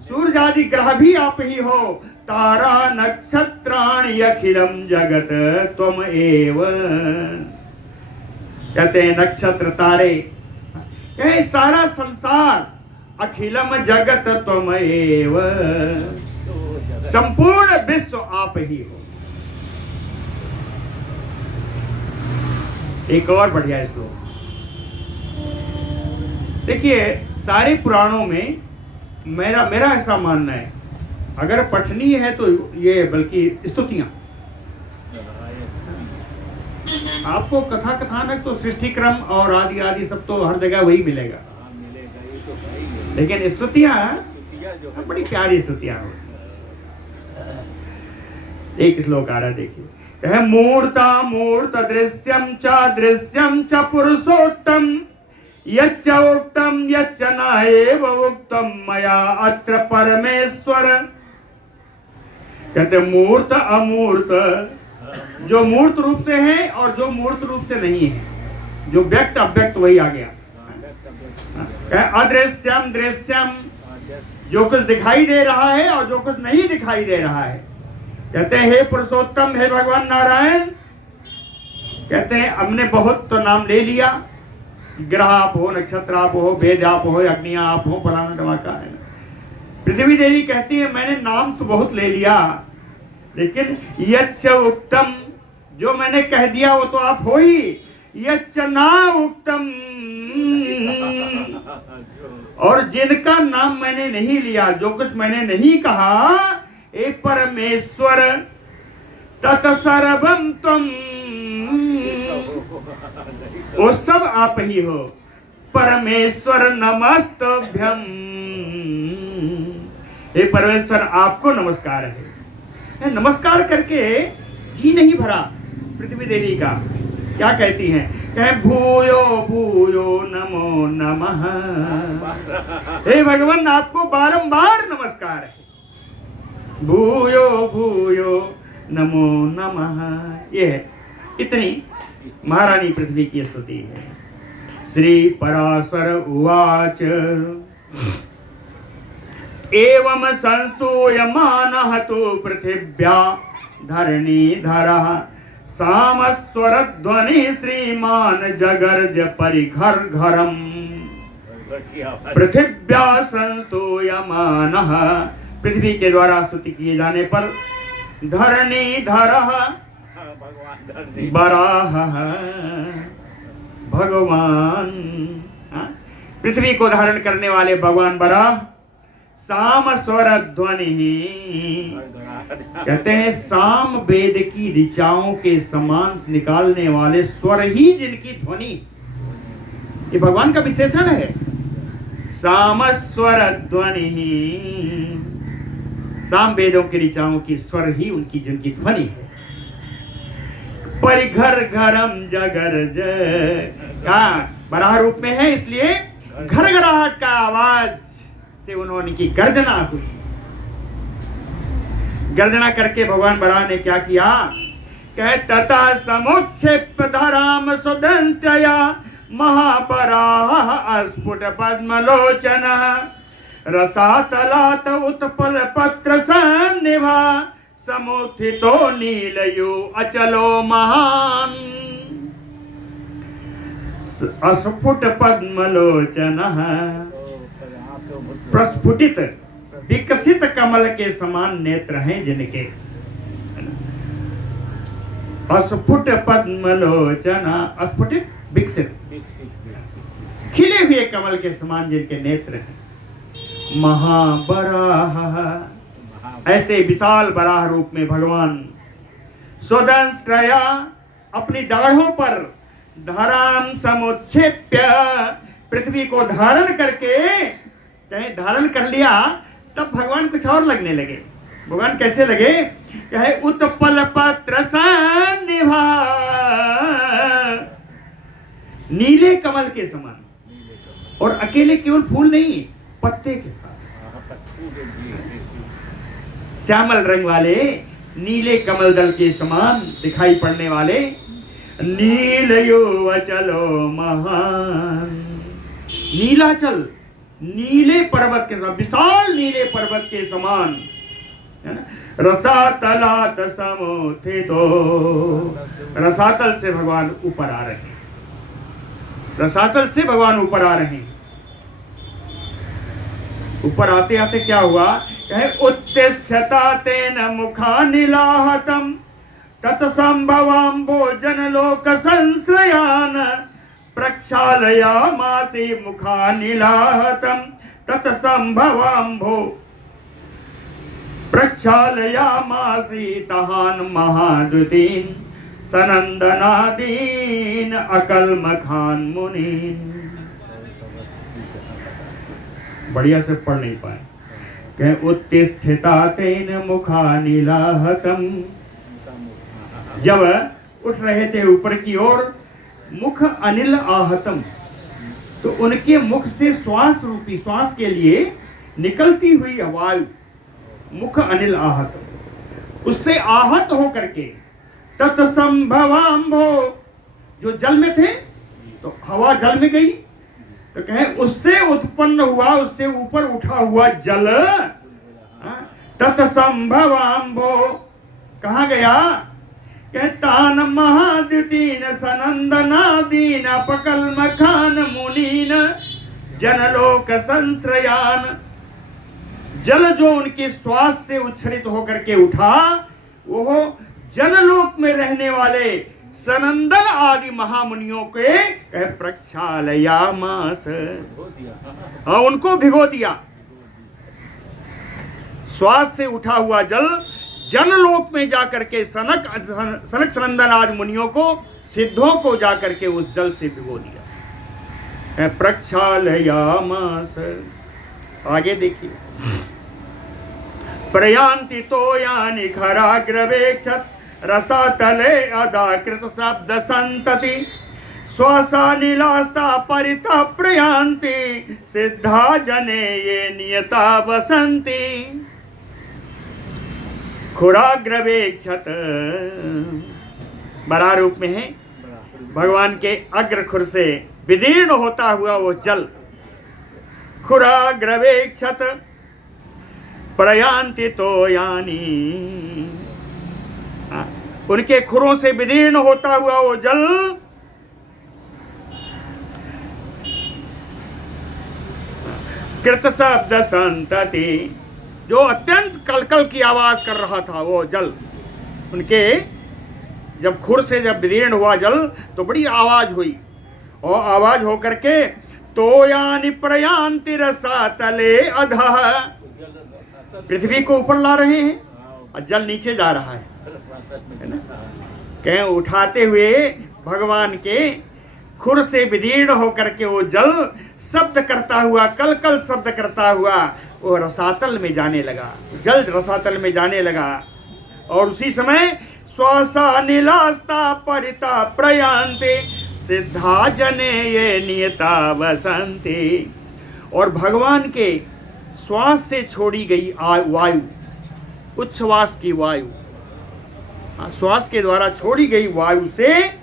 सूर्यादि ग्रह भी आप ही हो। तारा नक्षत्राणि अखिलम जगत तुम एव। कहते हैं नक्षत्र तारे कहे सारा संसार अखिलम जगत त्वमेव, संपूर्ण विश्व आप ही हो। एक और बढ़िया श्लोक देखिए, सारे पुराणों में मेरा ऐसा मानना है, अगर पठनीय है तो ये बल्कि स्तुतियां। आपको कथा कथानक तो सृष्टि क्रम और आदि आदि सब तो हर जगह वही मिलेगा, लेकिन स्तुतियां बड़ी प्यारी स्तुतियां होती। एक श्लोक आ रहा देखिए, कहे मूर्ता मूर्त दृश्यम च पुरुषोत्तम यच्च उक्तम यच्च नाएव उक्तम मया अत्र परमेश्वर। कहते मूर्त अमूर्त, जो मूर्त रूप से है और जो मूर्त रूप से नहीं है, जो व्यक्त अव्यक्त वही आ गया। अदृश्यम दृश्यम, जो कुछ दिखाई दे रहा है और जो कुछ नहीं दिखाई दे रहा है। कहते हैं हे पुरुषोत्तम, हे भगवान नारायण, कहते हैं हमने बहुत तो नाम ले लिया, ग्रह आप हो, नक्षत्र आप हो, वेद आप हो, अग्नियां आप हो, फलाना ढमाका है। पृथ्वी देवी कहती है मैंने नाम तो बहुत ले लिया, लेकिन यच्च उक्तम, जो मैंने कह दिया वो तो आप हो ही, यच्च ना उक्तम, और जिनका नाम मैंने नहीं लिया, जो कुछ मैंने नहीं कहा, ए परमेश्वर तत्सर्वम त्वम, वो सब आप ही हो। परमेश्वर नमस्तभ्यम, हे परमेश्वर आपको नमस्कार है। नमस्कार करके जी नहीं भरा पृथ्वी देवी का। क्या कहती हैं? कहे भूयो भूयो नमो नमः, हे भगवान आपको बारंबार नमस्कार है। भूयो भूयो नमो नमः, ये है इतनी महारानी पृथ्वी की स्तुति है। श्री पराशर उवाच एवं संस्तूयमानः तु पृथिव्या धरणीधरः सामस्वरध्वनि श्रीमान जगर्ज परिघर्घरम्। पृथिव्या संस्तूयमानः, पृथ्वी के द्वारा स्तुति किए जाने पर, धरणीधरः बराह, भगवान पृथ्वी को धारण करने वाले भगवान बराह, साम स्वर ध्वनि, कहते हैं साम वेद की ऋचाओं के समान निकालने वाले स्वर ही जिनकी ध्वनि, ये भगवान का विशेषण है। साम स्वर ध्वनि, साम वेदों की ऋचाओं की स्वर ही उनकी जिनकी ध्वनि है। परिघर्घरम जगर्ज, का बराह रूप में है इसलिए घरघराहट का आवाज से उन्होंने की गर्जना हुई। गर्जना करके भगवान बराह ने क्या किया? कहे तथा समुक्षेप धराम सुदंतया महापराह अस्फुट पद्मलोचन रसातलात उत्पल पत्र सन्निभा समुत्थितो नीलयो अचलो महान। अस्फुट पद्मलोचन, प्रस्फुटित विकसित कमल के समान नेत्र हैं जिनके। अस्फुट पद्मलोचन, अस्फुटित विकसित खिले हुए कमल के समान जिनके नेत्र हैं। महाबराह, ऐसे विशाल बराह रूप में भगवान स्वदंष्ट्रया, अपनी दाढ़ों पर धराम समुच्छेप्य, पृथ्वी को धारण करके, कहीं धारण कर लिया तब भगवान कुछ और लगने लगे। भगवान कैसे लगे? कहे उत्पल पत्र सन्निभा, नीले कमल के समान, और अकेले केवल फूल नहीं, पत्ते के साथ श्यामल रंग वाले नीले कमल दल के समान दिखाई पड़ने वाले। नीलयो अचलो महान, नीलाचल, नीले पर्वत के समान, विशाल नीले पर्वत के समान, है ना। रसातलात समोत्थितो, रसातल से भगवान ऊपर आ रहे हैं। रसातल से भगवान ऊपर आ रहे हैं। ऊपर आते आते क्या हुआ, कहे उत्तिष्ठता तेन मुखानिलाहतम तत्संभवाम्भो जनलोक संश्रयान प्रक्षालयामासि मुखानिलाहतम तत्संभवाम्भो प्रक्षालयामासि तहान महादुतीन सनंदनादीन अकलमखान मुनीन। बढ़िया से पढ़ नहीं पाए। कहे उत्तिष्ठिता तेन मुखानिलाहतम, जब उठ रहे थे ऊपर की ओर, मुख अनिल आहतम, तो उनके मुख से श्वास रूपी, श्वास के लिए निकलती हुई वायु, मुख अनिल आहत, उससे आहत हो करके तत्संभवाम्भो, जो जल में थे तो हवा जल में गई, तो कहे उससे उत्पन्न हुआ, उससे ऊपर उठा हुआ जल तत्संभवाम्भो कहाँ गया, कहे तान महाद्युतीन सनंदनादीन अपकल्मखान मुनीन जनलोक संश्रयान। जल जो उनके श्वास से उच्छ्रित होकर के उठा, वो जनलोक में रहने वाले सनंदन आदि महामुनियों के प्रक्षालयामास, उनको भिगो दिया। श्वास से उठा हुआ जल जनलोक में जाकर के सनक सनंदन आदि मुनियों को, सिद्धों को जाकर के उस जल से भिगो दिया। प्रक्षालयामास। आगे देखिए, प्रयांति तो यानि खराग्रवेक्षत रसातले अदाकृत शब्द संतति श्वासा नीलास्ता परिता प्रयांति सिद्धा जने ये नियता वसंती। खुराग्रवेक्षत बड़ा रूप में है, भगवान के अग्र खुर से विदीर्ण होता हुआ वो जल। खुराग्रवेक्षत प्रयांति तो यानी, उनके खुरों से विदीर्ण होता हुआ वो जल कृत शब्द संतति, जो अत्यंत कलकल की आवाज कर रहा था वो जल, उनके जब खुर से जब विदीर्ण हुआ जल तो बड़ी आवाज हुई, और आवाज हो करके तो यानी प्रयांति रसातले अधः, पृथ्वी को ऊपर ला रहे हैं और जल नीचे जा रहा है ना। कहीं उठाते हुए भगवान के खुर से विदीर्ण होकर के वो जल शब्द करता हुआ, कल कल शब्द करता हुआ वो रसातल में जाने लगा, जल रसातल में जाने लगा। और उसी समय श्वासा नीलास्ता परिता प्रयांते सिद्धा जने ये नियता वसंती। और भगवान के श्वास से छोड़ी गई वायु, उच्छ्वास की वायु, श्वास के द्वारा छोड़ी गई वायु से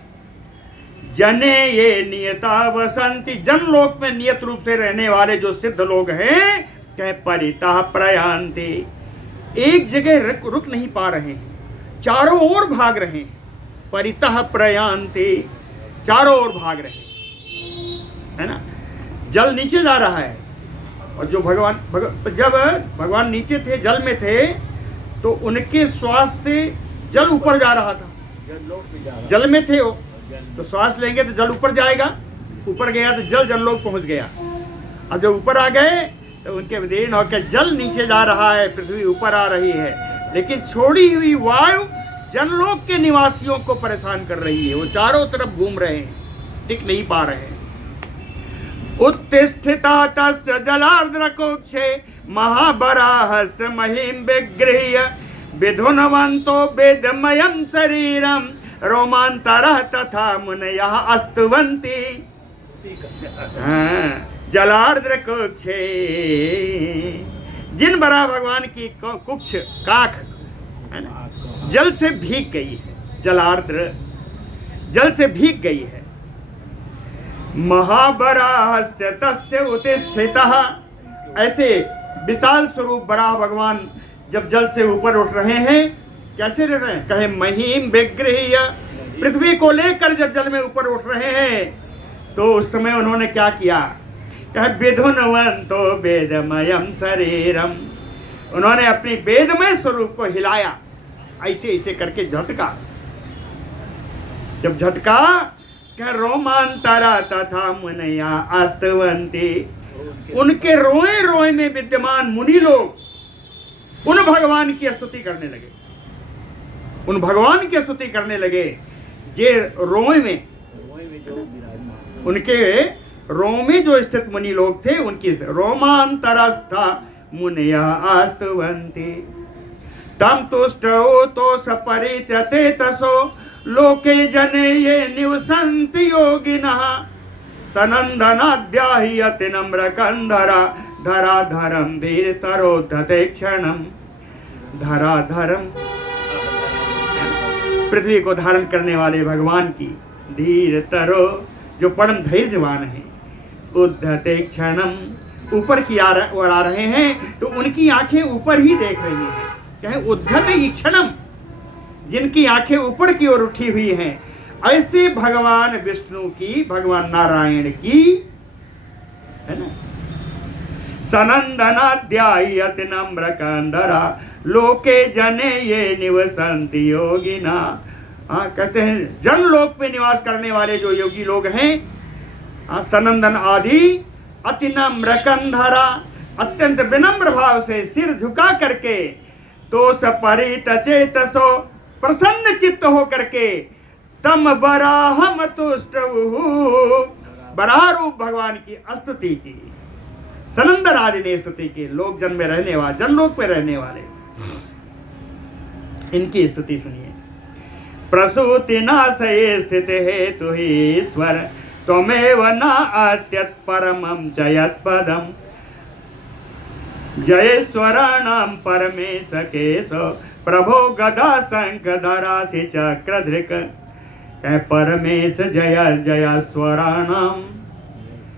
जने ये नियता वसंती, जनलोक में नियत रूप से रहने वाले जो सिद्ध लोग हैं, कहे परिता प्रयांते, एक जगह रुक नहीं पा रहे हैं, चारों ओर भाग रहे हैं। परिता प्रयांते, चारों ओर भाग रहे हैं, है ना। जल नीचे जा रहा है, और जो जब भगवान नीचे थे, जल में थे, तो उनके श्वास से जल ऊपर जा रहा था। जल में थे वो, तो श्वास लेंगे तो जल ऊपर जाएगा, ऊपर गया तो जल जनलोक पहुंच गया। अब जब ऊपर आ गए तो उनके विदीर्ण होकर जल नीचे जा रहा है, पृथ्वी ऊपर आ रही है, लेकिन छोड़ी हुई वायु जनलोक के निवासियों को परेशान कर रही है। वो चारों तरफ घूम रहे हैं, टिक नहीं पा रहे हैं। उत्तिष्ठिता तस्य जलार्द्रकोक्षे महाबराहस्य महिम विगृह्य विधुनवन्तो वेदमयं शरीरं रोमांतरः तथा मुनयः अस्तुवन्ति। जलार्द्रकोक्षे, जिन बरा भगवान की कुक्ष काख जल से भीग गई है, जलार्द्र जल से भीग गई है। महाबराहस्य तस्य उत्तिष्ठितः, ऐसे विशाल स्वरूप बराह भगवान जब जल से ऊपर उठ रहे हैं, कैसे रह रहे हैं, कहे महिम विगृह्य, पृथ्वी को लेकर जब जल में ऊपर उठ रहे हैं, तो उस समय उन्होंने क्या किया, कहा विधुनवंतो वेदमयम शरीरम, उन्होंने अपनी वेदमय स्वरूप को हिलाया, ऐसे ऐसे करके झटका। जब झटका, क्या रोमांतरा तथा मुनया अस्तवंती, उनके रोए रोए में विद्यमान मुनि लोग उन भगवान की स्तुति करने लगे, उन भगवान की स्तुति करने लगे। ये रोए में जो विराजमान उनके रोम में जो स्थित मुनि लोग थे, उनकी रोमांतरस्था मुनया आस्तवंती तम तुष्टो तो सपरिचते तसो लोके जने ये निवसन्ति योगिनः सनंदनाद्याहि अति नम्र कंधरा धराधरम धीरतरोद्धते क्षणम। धराधरम, पृथ्वी को धारण करने वाले भगवान की धीरतरो, जो परम धैर्यवान है, उद्धते क्षणम, ऊपर की ओर आ रहे हैं तो उनकी आंखें ऊपर ही देख रही हैं। कहें उद्धते क्षणम, जिनकी आंखें ऊपर की ओर उठी हुई हैं, ऐसे भगवान विष्णु की, भगवान नारायण की, है ना, सनंदनाद्यायि अति नम्र कंदरा लोके जने ये निवसन्ति योगिना। कहते हैं जन लोक में निवास करने वाले जो योगी लोग हैं, सनंदन आदि अति नम्र कंधरा, अत्यंत विनम्र भाव से सिर झुका करके, तो सपरित चेतसो, प्रसन्न चित्त हो करके, तम बराहम तुष्टवु, बराह रूप भगवान की स्तुति की, सनंदन आदि ने स्तुति की। लोक जन में रहने वाले, जनलोक में रहने वाले, इनकी स्तुति सुनिए। प्रसूति नाशये स्थित हेतु ही ईश्वर, त्वमेव न अत्यत् परमं जयत् पदम्, जयेश्वराणां परमेश केश प्रभो गदा शंख धरासि चक्रधृक। परमेश जय जयेश्वराणाम,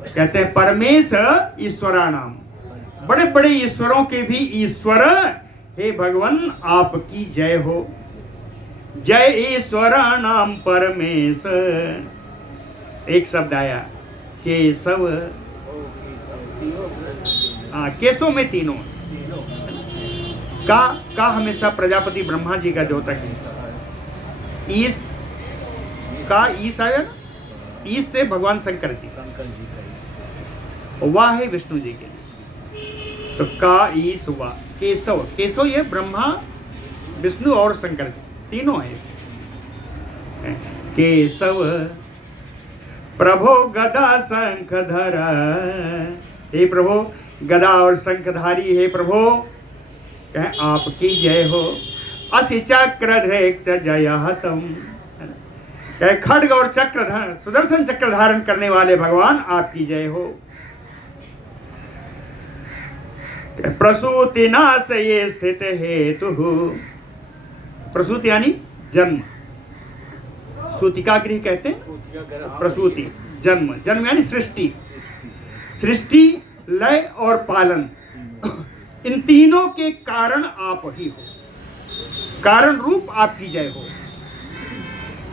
कहते हैं परमेश ईश्वराणाम, बड़े बड़े ईश्वरों के भी ईश्वर, हे भगवान आपकी जय हो। जय ईश्वराणाम परमेश, एक शब्द आया केशव, केशव में तीनों का हमेशा प्रजापति ब्रह्मा जी का द्योतक है। ईश का ईश आया ना, ईश से भगवान शंकर जी का, वाह है विष्णु जी के लिए, तो का ईश हुआ। केशव, केशव ये ब्रह्मा विष्णु और शंकर जी तीनों है इसमें। केशव प्रभो गदा शंख धरा, हे प्रभु गदा और शंखधारी, हे प्रभु कहें आपकी जय हो। असि चक्र धृक्त जय हतम, कहे खड्ग और चक्र, सुदर्शन चक्र धारण करने वाले भगवान आपकी जय हो। प्रसूति नाशये स्थित हेतु, प्रसूति यानी जन्म, सूतिका गृह कहते हैं प्रसूति, जन्म, जन्म यानी सृष्टि, सृष्टि लय और पालन, इन तीनों के कारण आप ही हो, कारण रूप आपकी जय हो।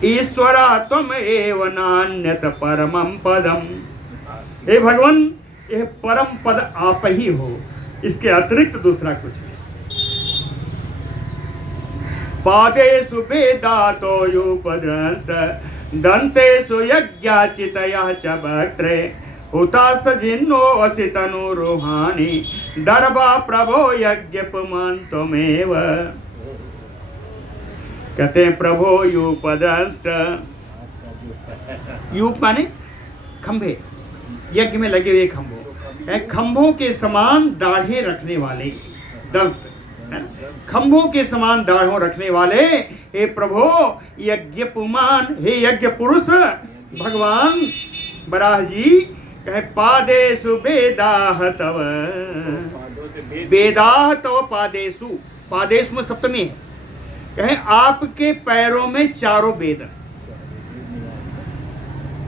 ईश्वरा त्वम एव नान्यत परमं पदम, हे भगवान यह परम पद आप ही हो, इसके अतिरिक्त दूसरा कुछ नहीं। पादेषु वेदातो युपद्रष्ट, दन्तेषु यज्ञाचितयः च वक्त्रे, हुतास जिन्नो असि तनुरुहानि, दर्भा प्रभो यज्ञपुमान् त्वमेव। कहते हैं प्रभो युपद्रष्ट, यूप माने खंभे, यज्ञ में लगे हुए खंभों, खंभों के समान दाढ़े रखने वाले, दंष्ट खंभों के समान दाढ़ों रखने वाले, हे प्रभो यज्ञ पुमान, हे यज्ञ पुरुष भगवान बराह जी, कहे पादेषु वेदाह तव, वेदाह तव पादेषु, पादेश में सप्तमी है, कहे आपके पैरों में चारों वेद,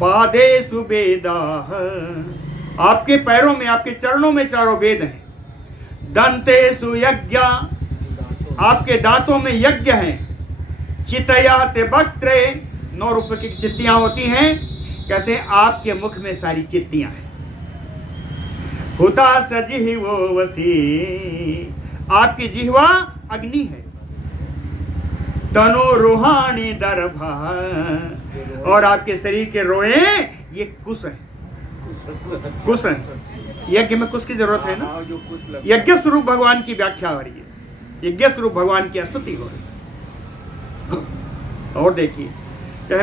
पादेषु वेदाह, आपके पैरों में, आपके चरणों में चारों वेद हैं। दंतेषु यज्ञ, आपके दांतों में यज्ञ हैं। चितया ते वक्त्रे, 9 रुपए की चित्तियां होती हैं, कहते हैं आपके मुख में सारी चित्तियां हैं। हुता सजी वो वसी, आपकी जिह्वा अग्नि है। तनो रूहानी दरभा, और आपके शरीर के रोए ये कुश है। कुश है, यज्ञ में कुश की जरूरत है ना। यज्ञ स्वरूप भगवान की व्याख्या हो रही है, यज्ञ स्वरूप भगवान की स्तुति हो रही है। और देखिए,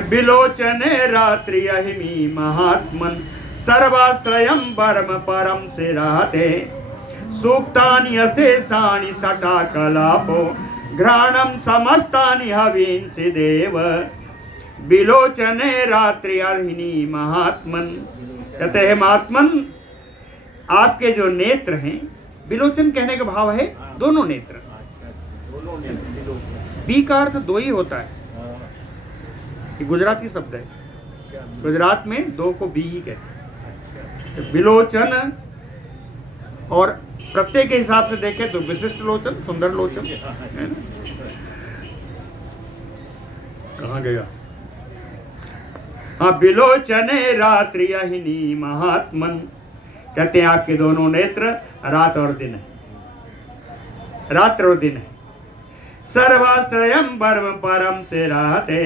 बिलोचने रात्रि अहिमी महात्मन सर्वाश्रयम परम परम से रहते, सूक्तानि अशेषाणि सटा कलापो घ्राणम समस्तानि हवीन से देव। बिलोचने रात्रि अहिनी महात्मन, कहते हैं महात्मन आपके जो नेत्र हैं, बिलोचन कहने का भाव है दोनों नेत्र। बी का अर्थ दो ही होता है, ये गुजराती शब्द है, गुजरात में दो को बी ही कहते हैं। बिलोचन, और प्रत्यय के हिसाब से देखें तो विशिष्ट लोचन, सुंदर लोचन है ना। कहाँ गया? हाँ, बिलोचने रात्रि अहिनी महात्मन, कहते हैं आपके दोनों नेत्र रात और दिन है, रात्र और दिन है। सर्वाश्रयम परम परम से रहते,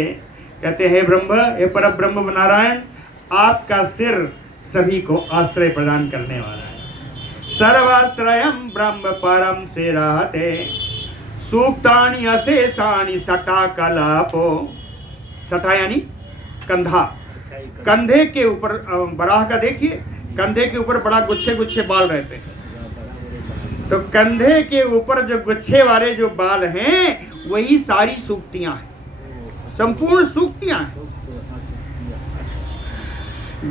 कहते हैं ब्रह्म, हे पर ब्रह्म नारायण, आपका सिर सभी को आश्रय प्रदान करने वाला है। सर्वाश्रयम ब्रह्म परम से रहते, सूक्तानि अशेषाणि सटा कलापो, सटा यानी कंधा, कंधे के ऊपर बराह का देखिए, कंधे के ऊपर बड़ा गुच्छे गुच्छे बाल रहते हैं, तो कंधे के ऊपर जो गुच्छे वाले जो बाल हैं वही सारी सूक्तियां हैं, संपूर्ण सूक्तियां हैं।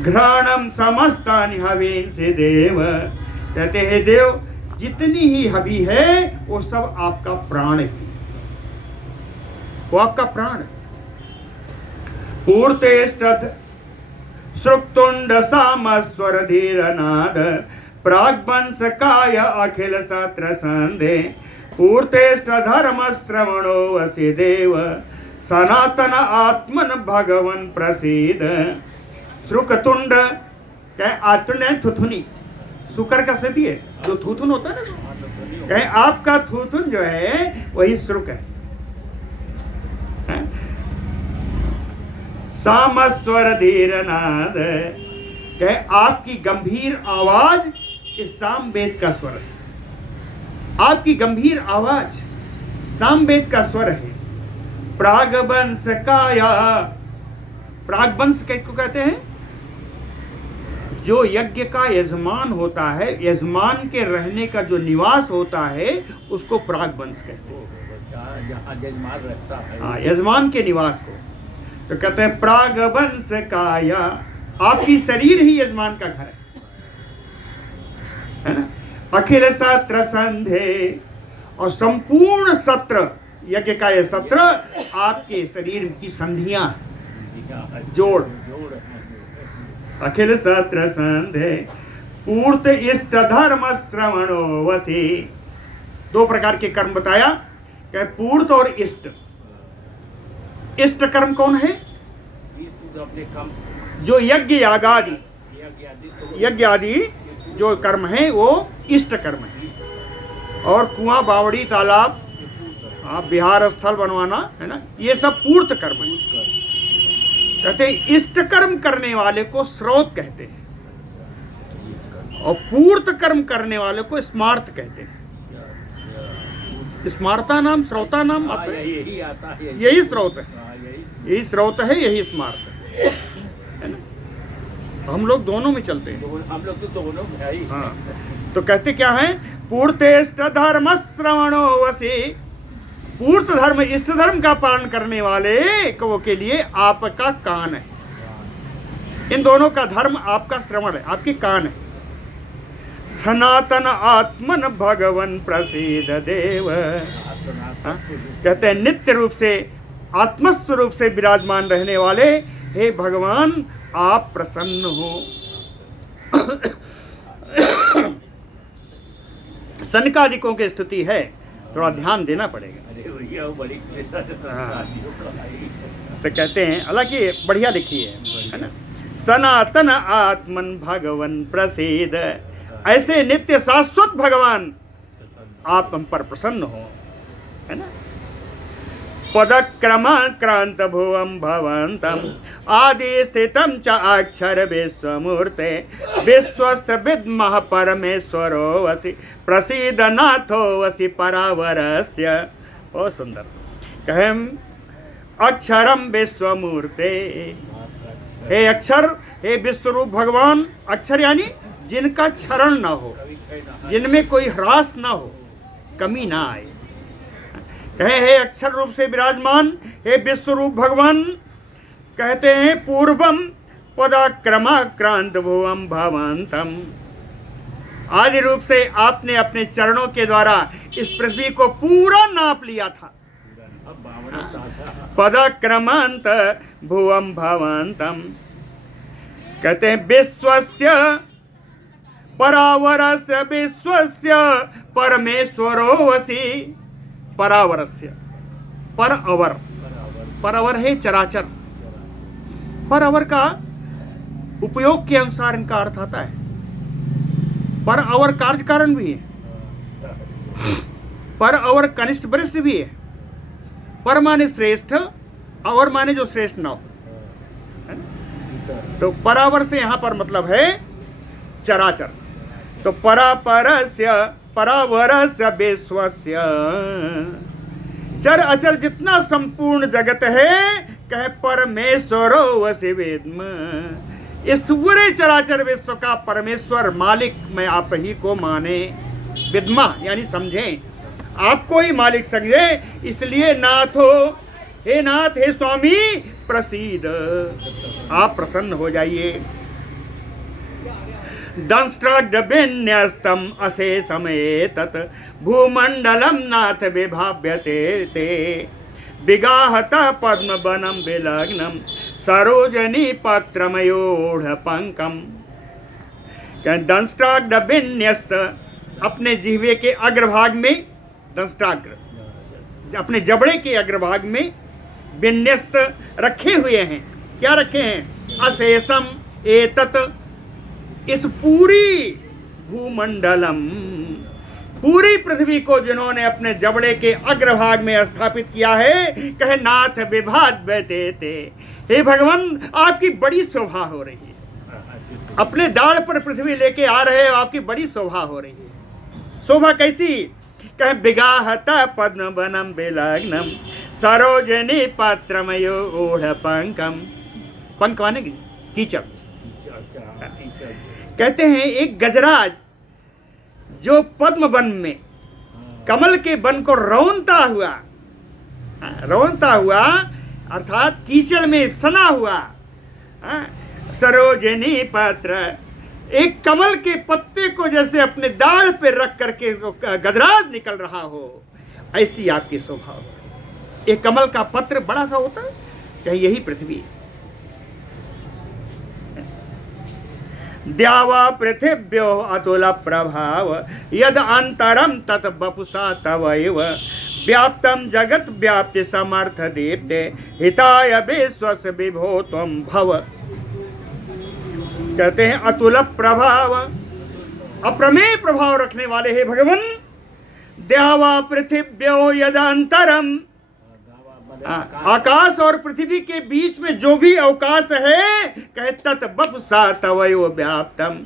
घ्राणम समस्तानि हवीन से देव, कहते हैं देव जितनी ही हवि है वो सब आपका प्राण है, वो आपका प्राण है। पूर्तेष्टद श्रुक्तुंड सामस्वर धीरनाद, प्राग्वंश काय अखिल सत्र संधे, पूर्तेष्ट धर्म श्रवणो वसि देव, सनातन आत्मन भगवन प्रसीद। श्रुकतुंड क्या? आतुंड है थुथुनी, शुकर का सती है, जो थुथुन होता है ना, कहे आपका थुथुन जो है वही श्रुक है। सामस्वर धीरनाद, कहे आपकी गंभीर आवाज इस सामवेद का स्वर है, आपकी गंभीर आवाज सामवेद का स्वर है। प्रागवंश काया, प्रागवंश किसको कहते हैं? जो यज्ञ का यजमान होता है, यजमान के रहने का जो निवास होता है उसको प्रागवंश कहते हैं, जहाँ यजमान रहता है। हाँ, यजमान के निवास को तो कहते हैं प्रागवंश काया, आपकी शरीर ही यजमान का घर है ना। अखिल सत्र संधे, और संपूर्ण सत्र, यज्ञ का यह सत्र आपके शरीर की संधियां, जोड़। अखिल सत्र संधे, पूर्त इष्ट धर्म श्रवणो वसी, दो प्रकार के कर्म बताया, क्या? पूर्त और इष्ट। इष्ट कर्म कौन है? जो यज्ञ यागादि, यज्ञ आदि जो कर्म है वो इष्ट कर्म है। और कुआं, बावड़ी, तालाब, विहार स्थल बनवाना है ना, ये सब पूर्त कर्म है। कहते हैं इष्ट कर्म करने वाले को श्रौत कहते हैं, और पूर्त कर्म करने वाले को स्मार्त कहते हैं। स्मार्ता नाम, श्रौता नाम आता है, यही आता है, यही स्रोत है, यही स्रोत है, यही स्मार्त है ना। हम लोग दोनों में चलते हैं, हम लोग तो दोनों भाई। हाँ, तो कहते क्या है? पूर्तेष्ट धर्म श्रवणो वसी, पूर्त धर्म, इष्ट धर्म का पालन करने वाले को के लिए आपका कान है। इन दोनों का धर्म आपका श्रवण है, आपके कान है। सनातन आत्मन भगवन प्रसीद देव, कहते हैं नित्य रूप से आत्मस्वरूप से विराजमान रहने वाले हे भगवान आप प्रसन्न हो। सनकादिकों की स्तुति है, थोड़ा ध्यान देना पड़ेगा। तो कहते हैं, हालांकि बढ़िया लिखी है ना। सनातन आत्मन भगवन प्रसीद। ऐसे नित्य शाश्वत भगवान आप हम पर प्रसन्न हो, है ना। पदक्रमाक्रांत भुवं भवन्तम आदि स्थितम च अक्षर विश्वमूर्ते विश्वस्य विद्मः परमेश्वरो वसि प्रसीद नाथो वसि परावरस्य। बहुत सुंदर कहें अक्षरम विश्वमूर्ते। हे अक्षर, हे विश्वरूप भगवान। अक्षर यानी जिनका क्षरण ना हो, जिनमें कोई ह्रास ना हो, कमी ना आए। कहे हे अक्षर रूप से विराजमान, हे विश्वरूप भगवान। कहते हैं पूर्वम पदाक्रमाक्रांत भुवं भवन्तम। आदि रूप से आपने अपने चरणों के द्वारा इस पृथ्वी को पूरा नाप लिया था। पदाक्रमांत भुवं भवन्तम। कहते हैं विश्वस्य परावरस्य विश्वस्य परमेश्वरो वसि। परावरस्य, पर अवर, पर अवर है चराचर। पर अवर का उपयोग के अनुसार इनका अर्थ आता है। पर अवर कार्य कारण भी है, पर अवर कनिष्ठ वरिष्ठ भी है। पर माने श्रेष्ठ, अवर माने जो श्रेष्ठ ना हो। तो परावर से यहां पर मतलब है चराचर। तो परापरस्य परावरस्य विश्वस्य। चर अचर जितना संपूर्ण जगत है, कहे परमेश्वरो वसि विद्म। इस पूरे चराचर विश्व का परमेश्वर मालिक मैं आप ही को माने। विद्मा यानी समझें, आपको ही मालिक समझे। इसलिए नाथ हो, हे नाथ, हे स्वामी प्रसीद, आप प्रसन्न हो जाइए। दंष्ट्राग्रविन्यस्तम अशेषमेतत् भूमंडलम नाथ विभाव्यते ते। विगाहत पद्मवनं विलग्नं सरोजनी पत्रमयोढ़ पंकम। दंष्ट्राग्रविन्यस्त, अपने जिह्वे के अग्रभाग में, दंष्ट्राग्र अपने जबड़े के अग्रभाग में विन्यस्त रखे हुए हैं। क्या रखे हैं? अशेषम एतत्, इस पूरी भूमंडलम, पूरी पृथ्वी को जिन्होंने अपने जबड़े के अग्रभाग में स्थापित किया है। कहे नाथ विभाव्यते ते। हे भगवान, आपकी बड़ी शोभा हो रही है। अपने दाढ़ पर पृथ्वी लेके आ रहे हो, आपकी बड़ी शोभा हो रही है। शोभा कैसी? कहे विगाहत पद्मवनं विलग्नं सरोजनी पत्रमयोढ़ पंकम। पंख माने कीचड़। कहते हैं एक गजराज जो पद्म वन में कमल के वन को रौनता हुआ अर्थात कीचड़ में सना हुआ, सरोजनी पत्र, एक कमल के पत्ते को जैसे अपने दाढ़ पे रख करके गजराज निकल रहा हो, ऐसी आपकी शोभा हो। एक कमल का पत्र बड़ा सा होता है, कहीं यही पृथ्वी है। द्यावा पृथिव्यो अतुल प्रभाव यद अंतरम तत् वपुषा तवैव व्याप्तम जगत व्याप्ति समर्थ दीप्ते हिताय विश्वस विभो त्वं भव। कहते हैं अतुल प्रभाव, अप्रमेय प्रभाव रखने वाले हे भगवान। द्यावा पृथिव्यो यद अंतरम, आकाश और पृथ्वी के बीच में जो भी अवकाश है, कहे तत् वपुषा तवैव व्याप्तम,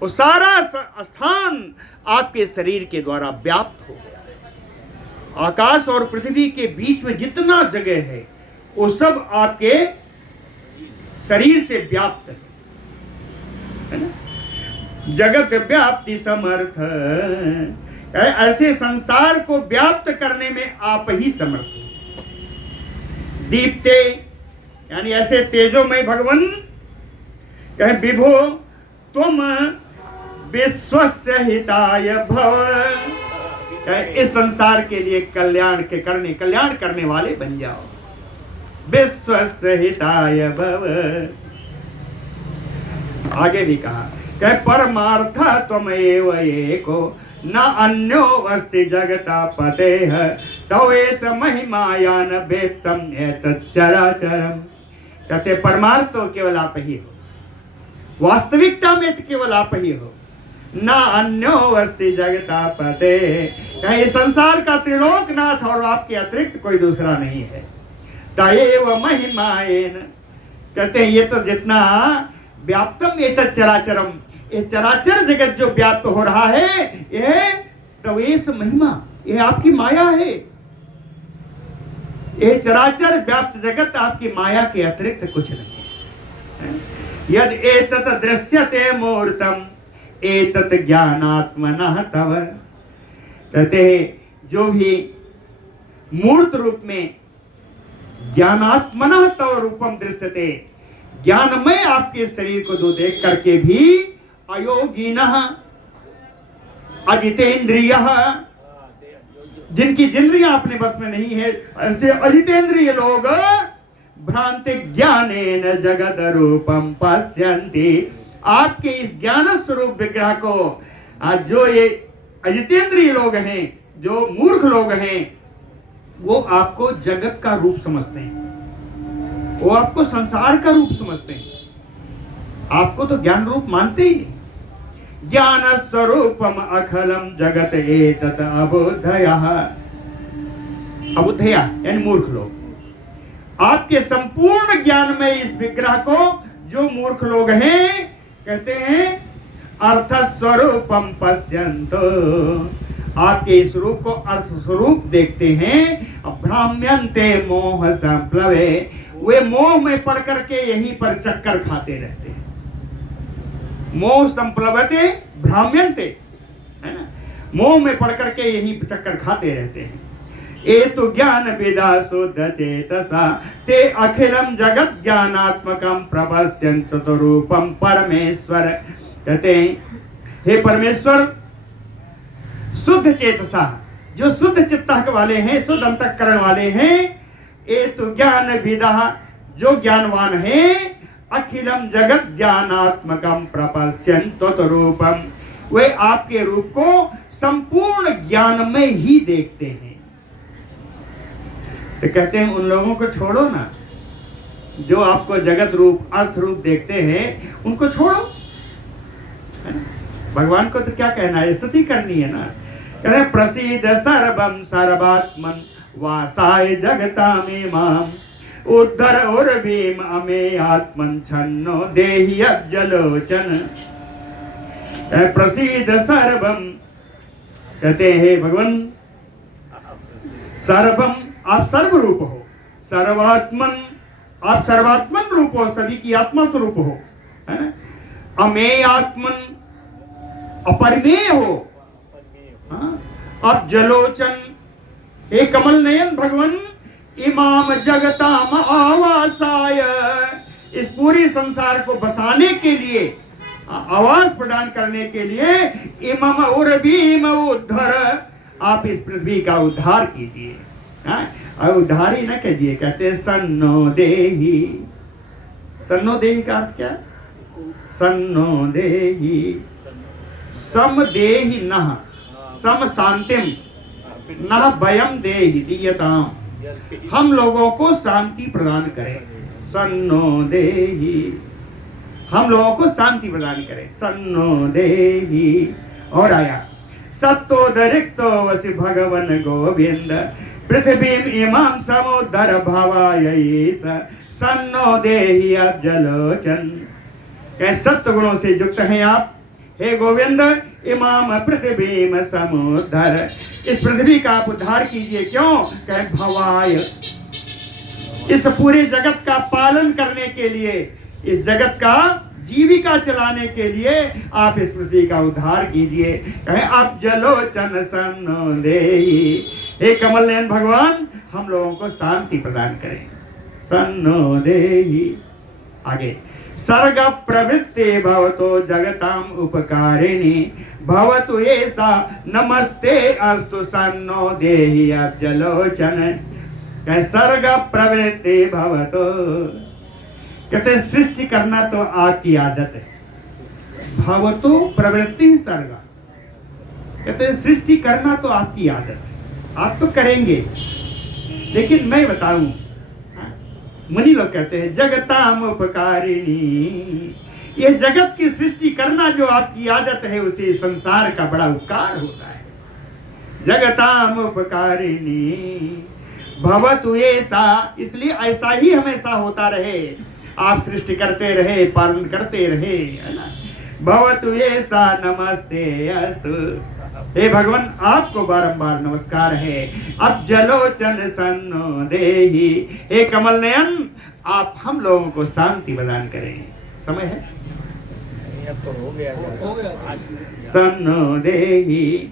वो सारा स्थान आपके शरीर के द्वारा व्याप्त हो गया। आकाश और पृथ्वी के बीच में जितना जगह है, वो सब आपके शरीर से व्याप्त है ना। जगत व्याप्ति समर्थ, ऐसे संसार को व्याप्त करने में आप ही समर्थ हो। दीप्ते यानी ऐसे तेजोमय भगवान। कहे विभो तुम विश्वस्य हिताय भव, कहे इस संसार के लिए कल्याण करने वाले बन जाओ। विश्वस्य हिताय भव। आगे भी कहा, कहे परमार्थ त्वमेव एको न अन्यो अस्ति जगता पतेह तवेश महिमायान वेप्तम एतत् चराचरम। कहते परमार्थ तो केवल आप ही हो, वास्तविकता में तो केवल आप ही हो, ना अन्यो अस्ति जगता पते। कहीं संसार का त्रिलोकनाथ और आपके अतिरिक्त कोई दूसरा नहीं है। तयेव महिमायेन, कहते हैं ये तो जितना व्याप्तम एतत् चराचरम, ये चराचर जगत जो व्याप्त हो रहा है, यह तवेश महिमा, यह आपकी माया है। ये चराचर व्याप्त जगत आपकी माया के अतिरिक्त कुछ नहीं है। यद एतत् दृश्यते मूर्तम एतत् ज्ञानात्मनः तव, कहते हैं जो भी मूर्त रूप में ज्ञानात्मनः तव रूपम दृश्यते, ज्ञानमय आपके शरीर को जो देख करके भी अयोगिनः अजितेंद्रियः, जिनकी जिंद्रियां अपने बस में नहीं है, ऐसे अजितेंद्रिय लोग भ्रांति ज्ञानेन जगत रूपम पश्यन्ति, आपके इस ज्ञान स्वरूप विग्रह को आज जो ये अजितेंद्रिय लोग हैं, जो मूर्ख लोग हैं, वो आपको जगत का रूप समझते हैं, वो आपको संसार का रूप समझते हैं, आपको तो ज्ञान रूप मानते ही नहीं। ज्ञान स्वरूपम अखलम जगत एतत् अबुद्धयः, अबुद्धया यानी मूर्ख लोग, आपके संपूर्ण ज्ञान में इस विग्रह को जो मूर्ख लोग हैं, कहते हैं अर्थ स्वरूपम पश्यन्तो, आपके इस रूप को अर्थ स्वरूप देखते हैं। भ्राम्यन्ते मोह संप्लवे, वे मोह में पड़ करके यहीं पर चक्कर खाते रहते हैं। मोह संप्लवते भ्राम्यन्ते, है ना, मोह में पड़ करके यहीं चक्कर खाते रहते हैं। ए तो ज्ञान विदा शुद्ध चेतसा ते अखिलम जगत ज्ञानात्मकम प्रपश्यन्त तो रूपम परमेश्वर, कहते हैं हे परमेश्वर, शुद्ध चेतसा, जो शुद्ध चित्तक वाले हैं, शुद्ध अंतःकरण वाले हैं, ए तो ज्ञान विदा, जो ज्ञानवान है, अखिलम जगत ज्ञानात्मकम प्रपश्यन्त तो रूपम, वे आपके रूप को संपूर्ण ज्ञान में ही देखते हैं। तो कहते हैं उन लोगों को छोड़ो ना, जो आपको जगत रूप अर्थ रूप देखते हैं, उनको छोड़ो। भगवान को तो क्या कहना है, स्तुति करनी है ना। कह रहे प्रसीद सर्वम सर्वात्मन वासाय जगतामेमाम उद्धर और भीम अमे आत्मन छन्नो देहि अब्जलोचन। प्रसीद सर्वम, कहते हैं भगवान सर्वम, आप सर्व रूप हो, सर्वात्मन, आप सर्वात्मन रूप हो, सभी की आत्मा स्वरूप हो, है ना। अमेय आत्मन, अपरिमेय हो, आप जलोचन, हे कमल नयन भगवान, इमाम जगताम आवासाय, इस पूरी संसार को बसाने के लिए, आवास प्रदान करने के लिए, इमाम और भीम उद्धर, आप इस पृथ्वी का उद्धार कीजिए। और उद्धार ही न कीजिए, कहते सन्नो देहि, सन्नो देहि का अर्थ क्या? सन्नो देहि, सम देहि नः, सम शांतिम नः भयम देहि दीयताम, हम लोगों को शांति प्रदान करें। सन्नो देहि, हम लोगों को शांति प्रदान करें। सन्नो देहि, और आया सत्तोदरिक्तो वसि भगवन गोविंद पृथ्वीम इमाम समुद्धर भवाय सन्नो देहि अब्जलोचन। कैसे सत्य गुणों से युक्त हैं आप, हे गोविंद, इमाम पृथ्वीम समुद्धर, इस पृथ्वी का आप उद्धार कीजिए। क्यों? कहे भवाय, इस पूरे जगत का पालन करने के लिए, इस जगत का जीविका चलाने के लिए आप इस पृथ्वी का उद्धार कीजिए। कहे अब जलोचन सन्नो देहि, हे कमल नयन भगवान, हम लोगों को शांति प्रदान करें। सन्नो देहि, आगे सर्ग प्रवृत्ति भवतो जगताम उपकारिणी भवतु ऐसा नमस्ते अस्तु सन्नो देहि अब्जलोचन। कहे सर्ग प्रवृत्ति भवतो, कहते सृष्टि करना तो आपकी आदत है। भवतो प्रवृत्ति सर्ग, कहते सृष्टि करना तो आपकी आदत है, आप तो करेंगे। लेकिन मैं बताऊं, मुनि लोग कहते हैं जगताम उपकारिणी, ये जगत की सृष्टि करना जो आपकी आदत है, उसे संसार का बड़ा उपकार होता है। जगताम उपकारिणी भवतु ऐसा, इसलिए ऐसा ही हमेशा होता रहे, आप सृष्टि करते रहे, पालन करते रहे, है ना। भवतु ऐसा नमस्ते अस्तु, हे भगवान आपको बारंबार नमस्कार है। अब जलोचन सन्नो देहि, हे कमल नयन आप हम लोगों को शांति प्रदान करें। समय है, अब तो हो गया आज सन्नो देहि,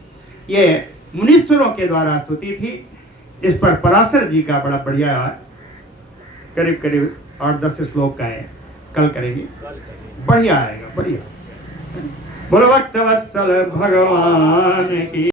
ये मुनीश्वरों के द्वारा स्तुति थी। इस पर पराशर जी का बड़ा बढ़िया करीब करीब 8-10 श्लोक का है, कल करेंगे, कल करेंगे। बढ़िया आएगा, बढ़िया। बोलो भक्त वत्सल भगवान की।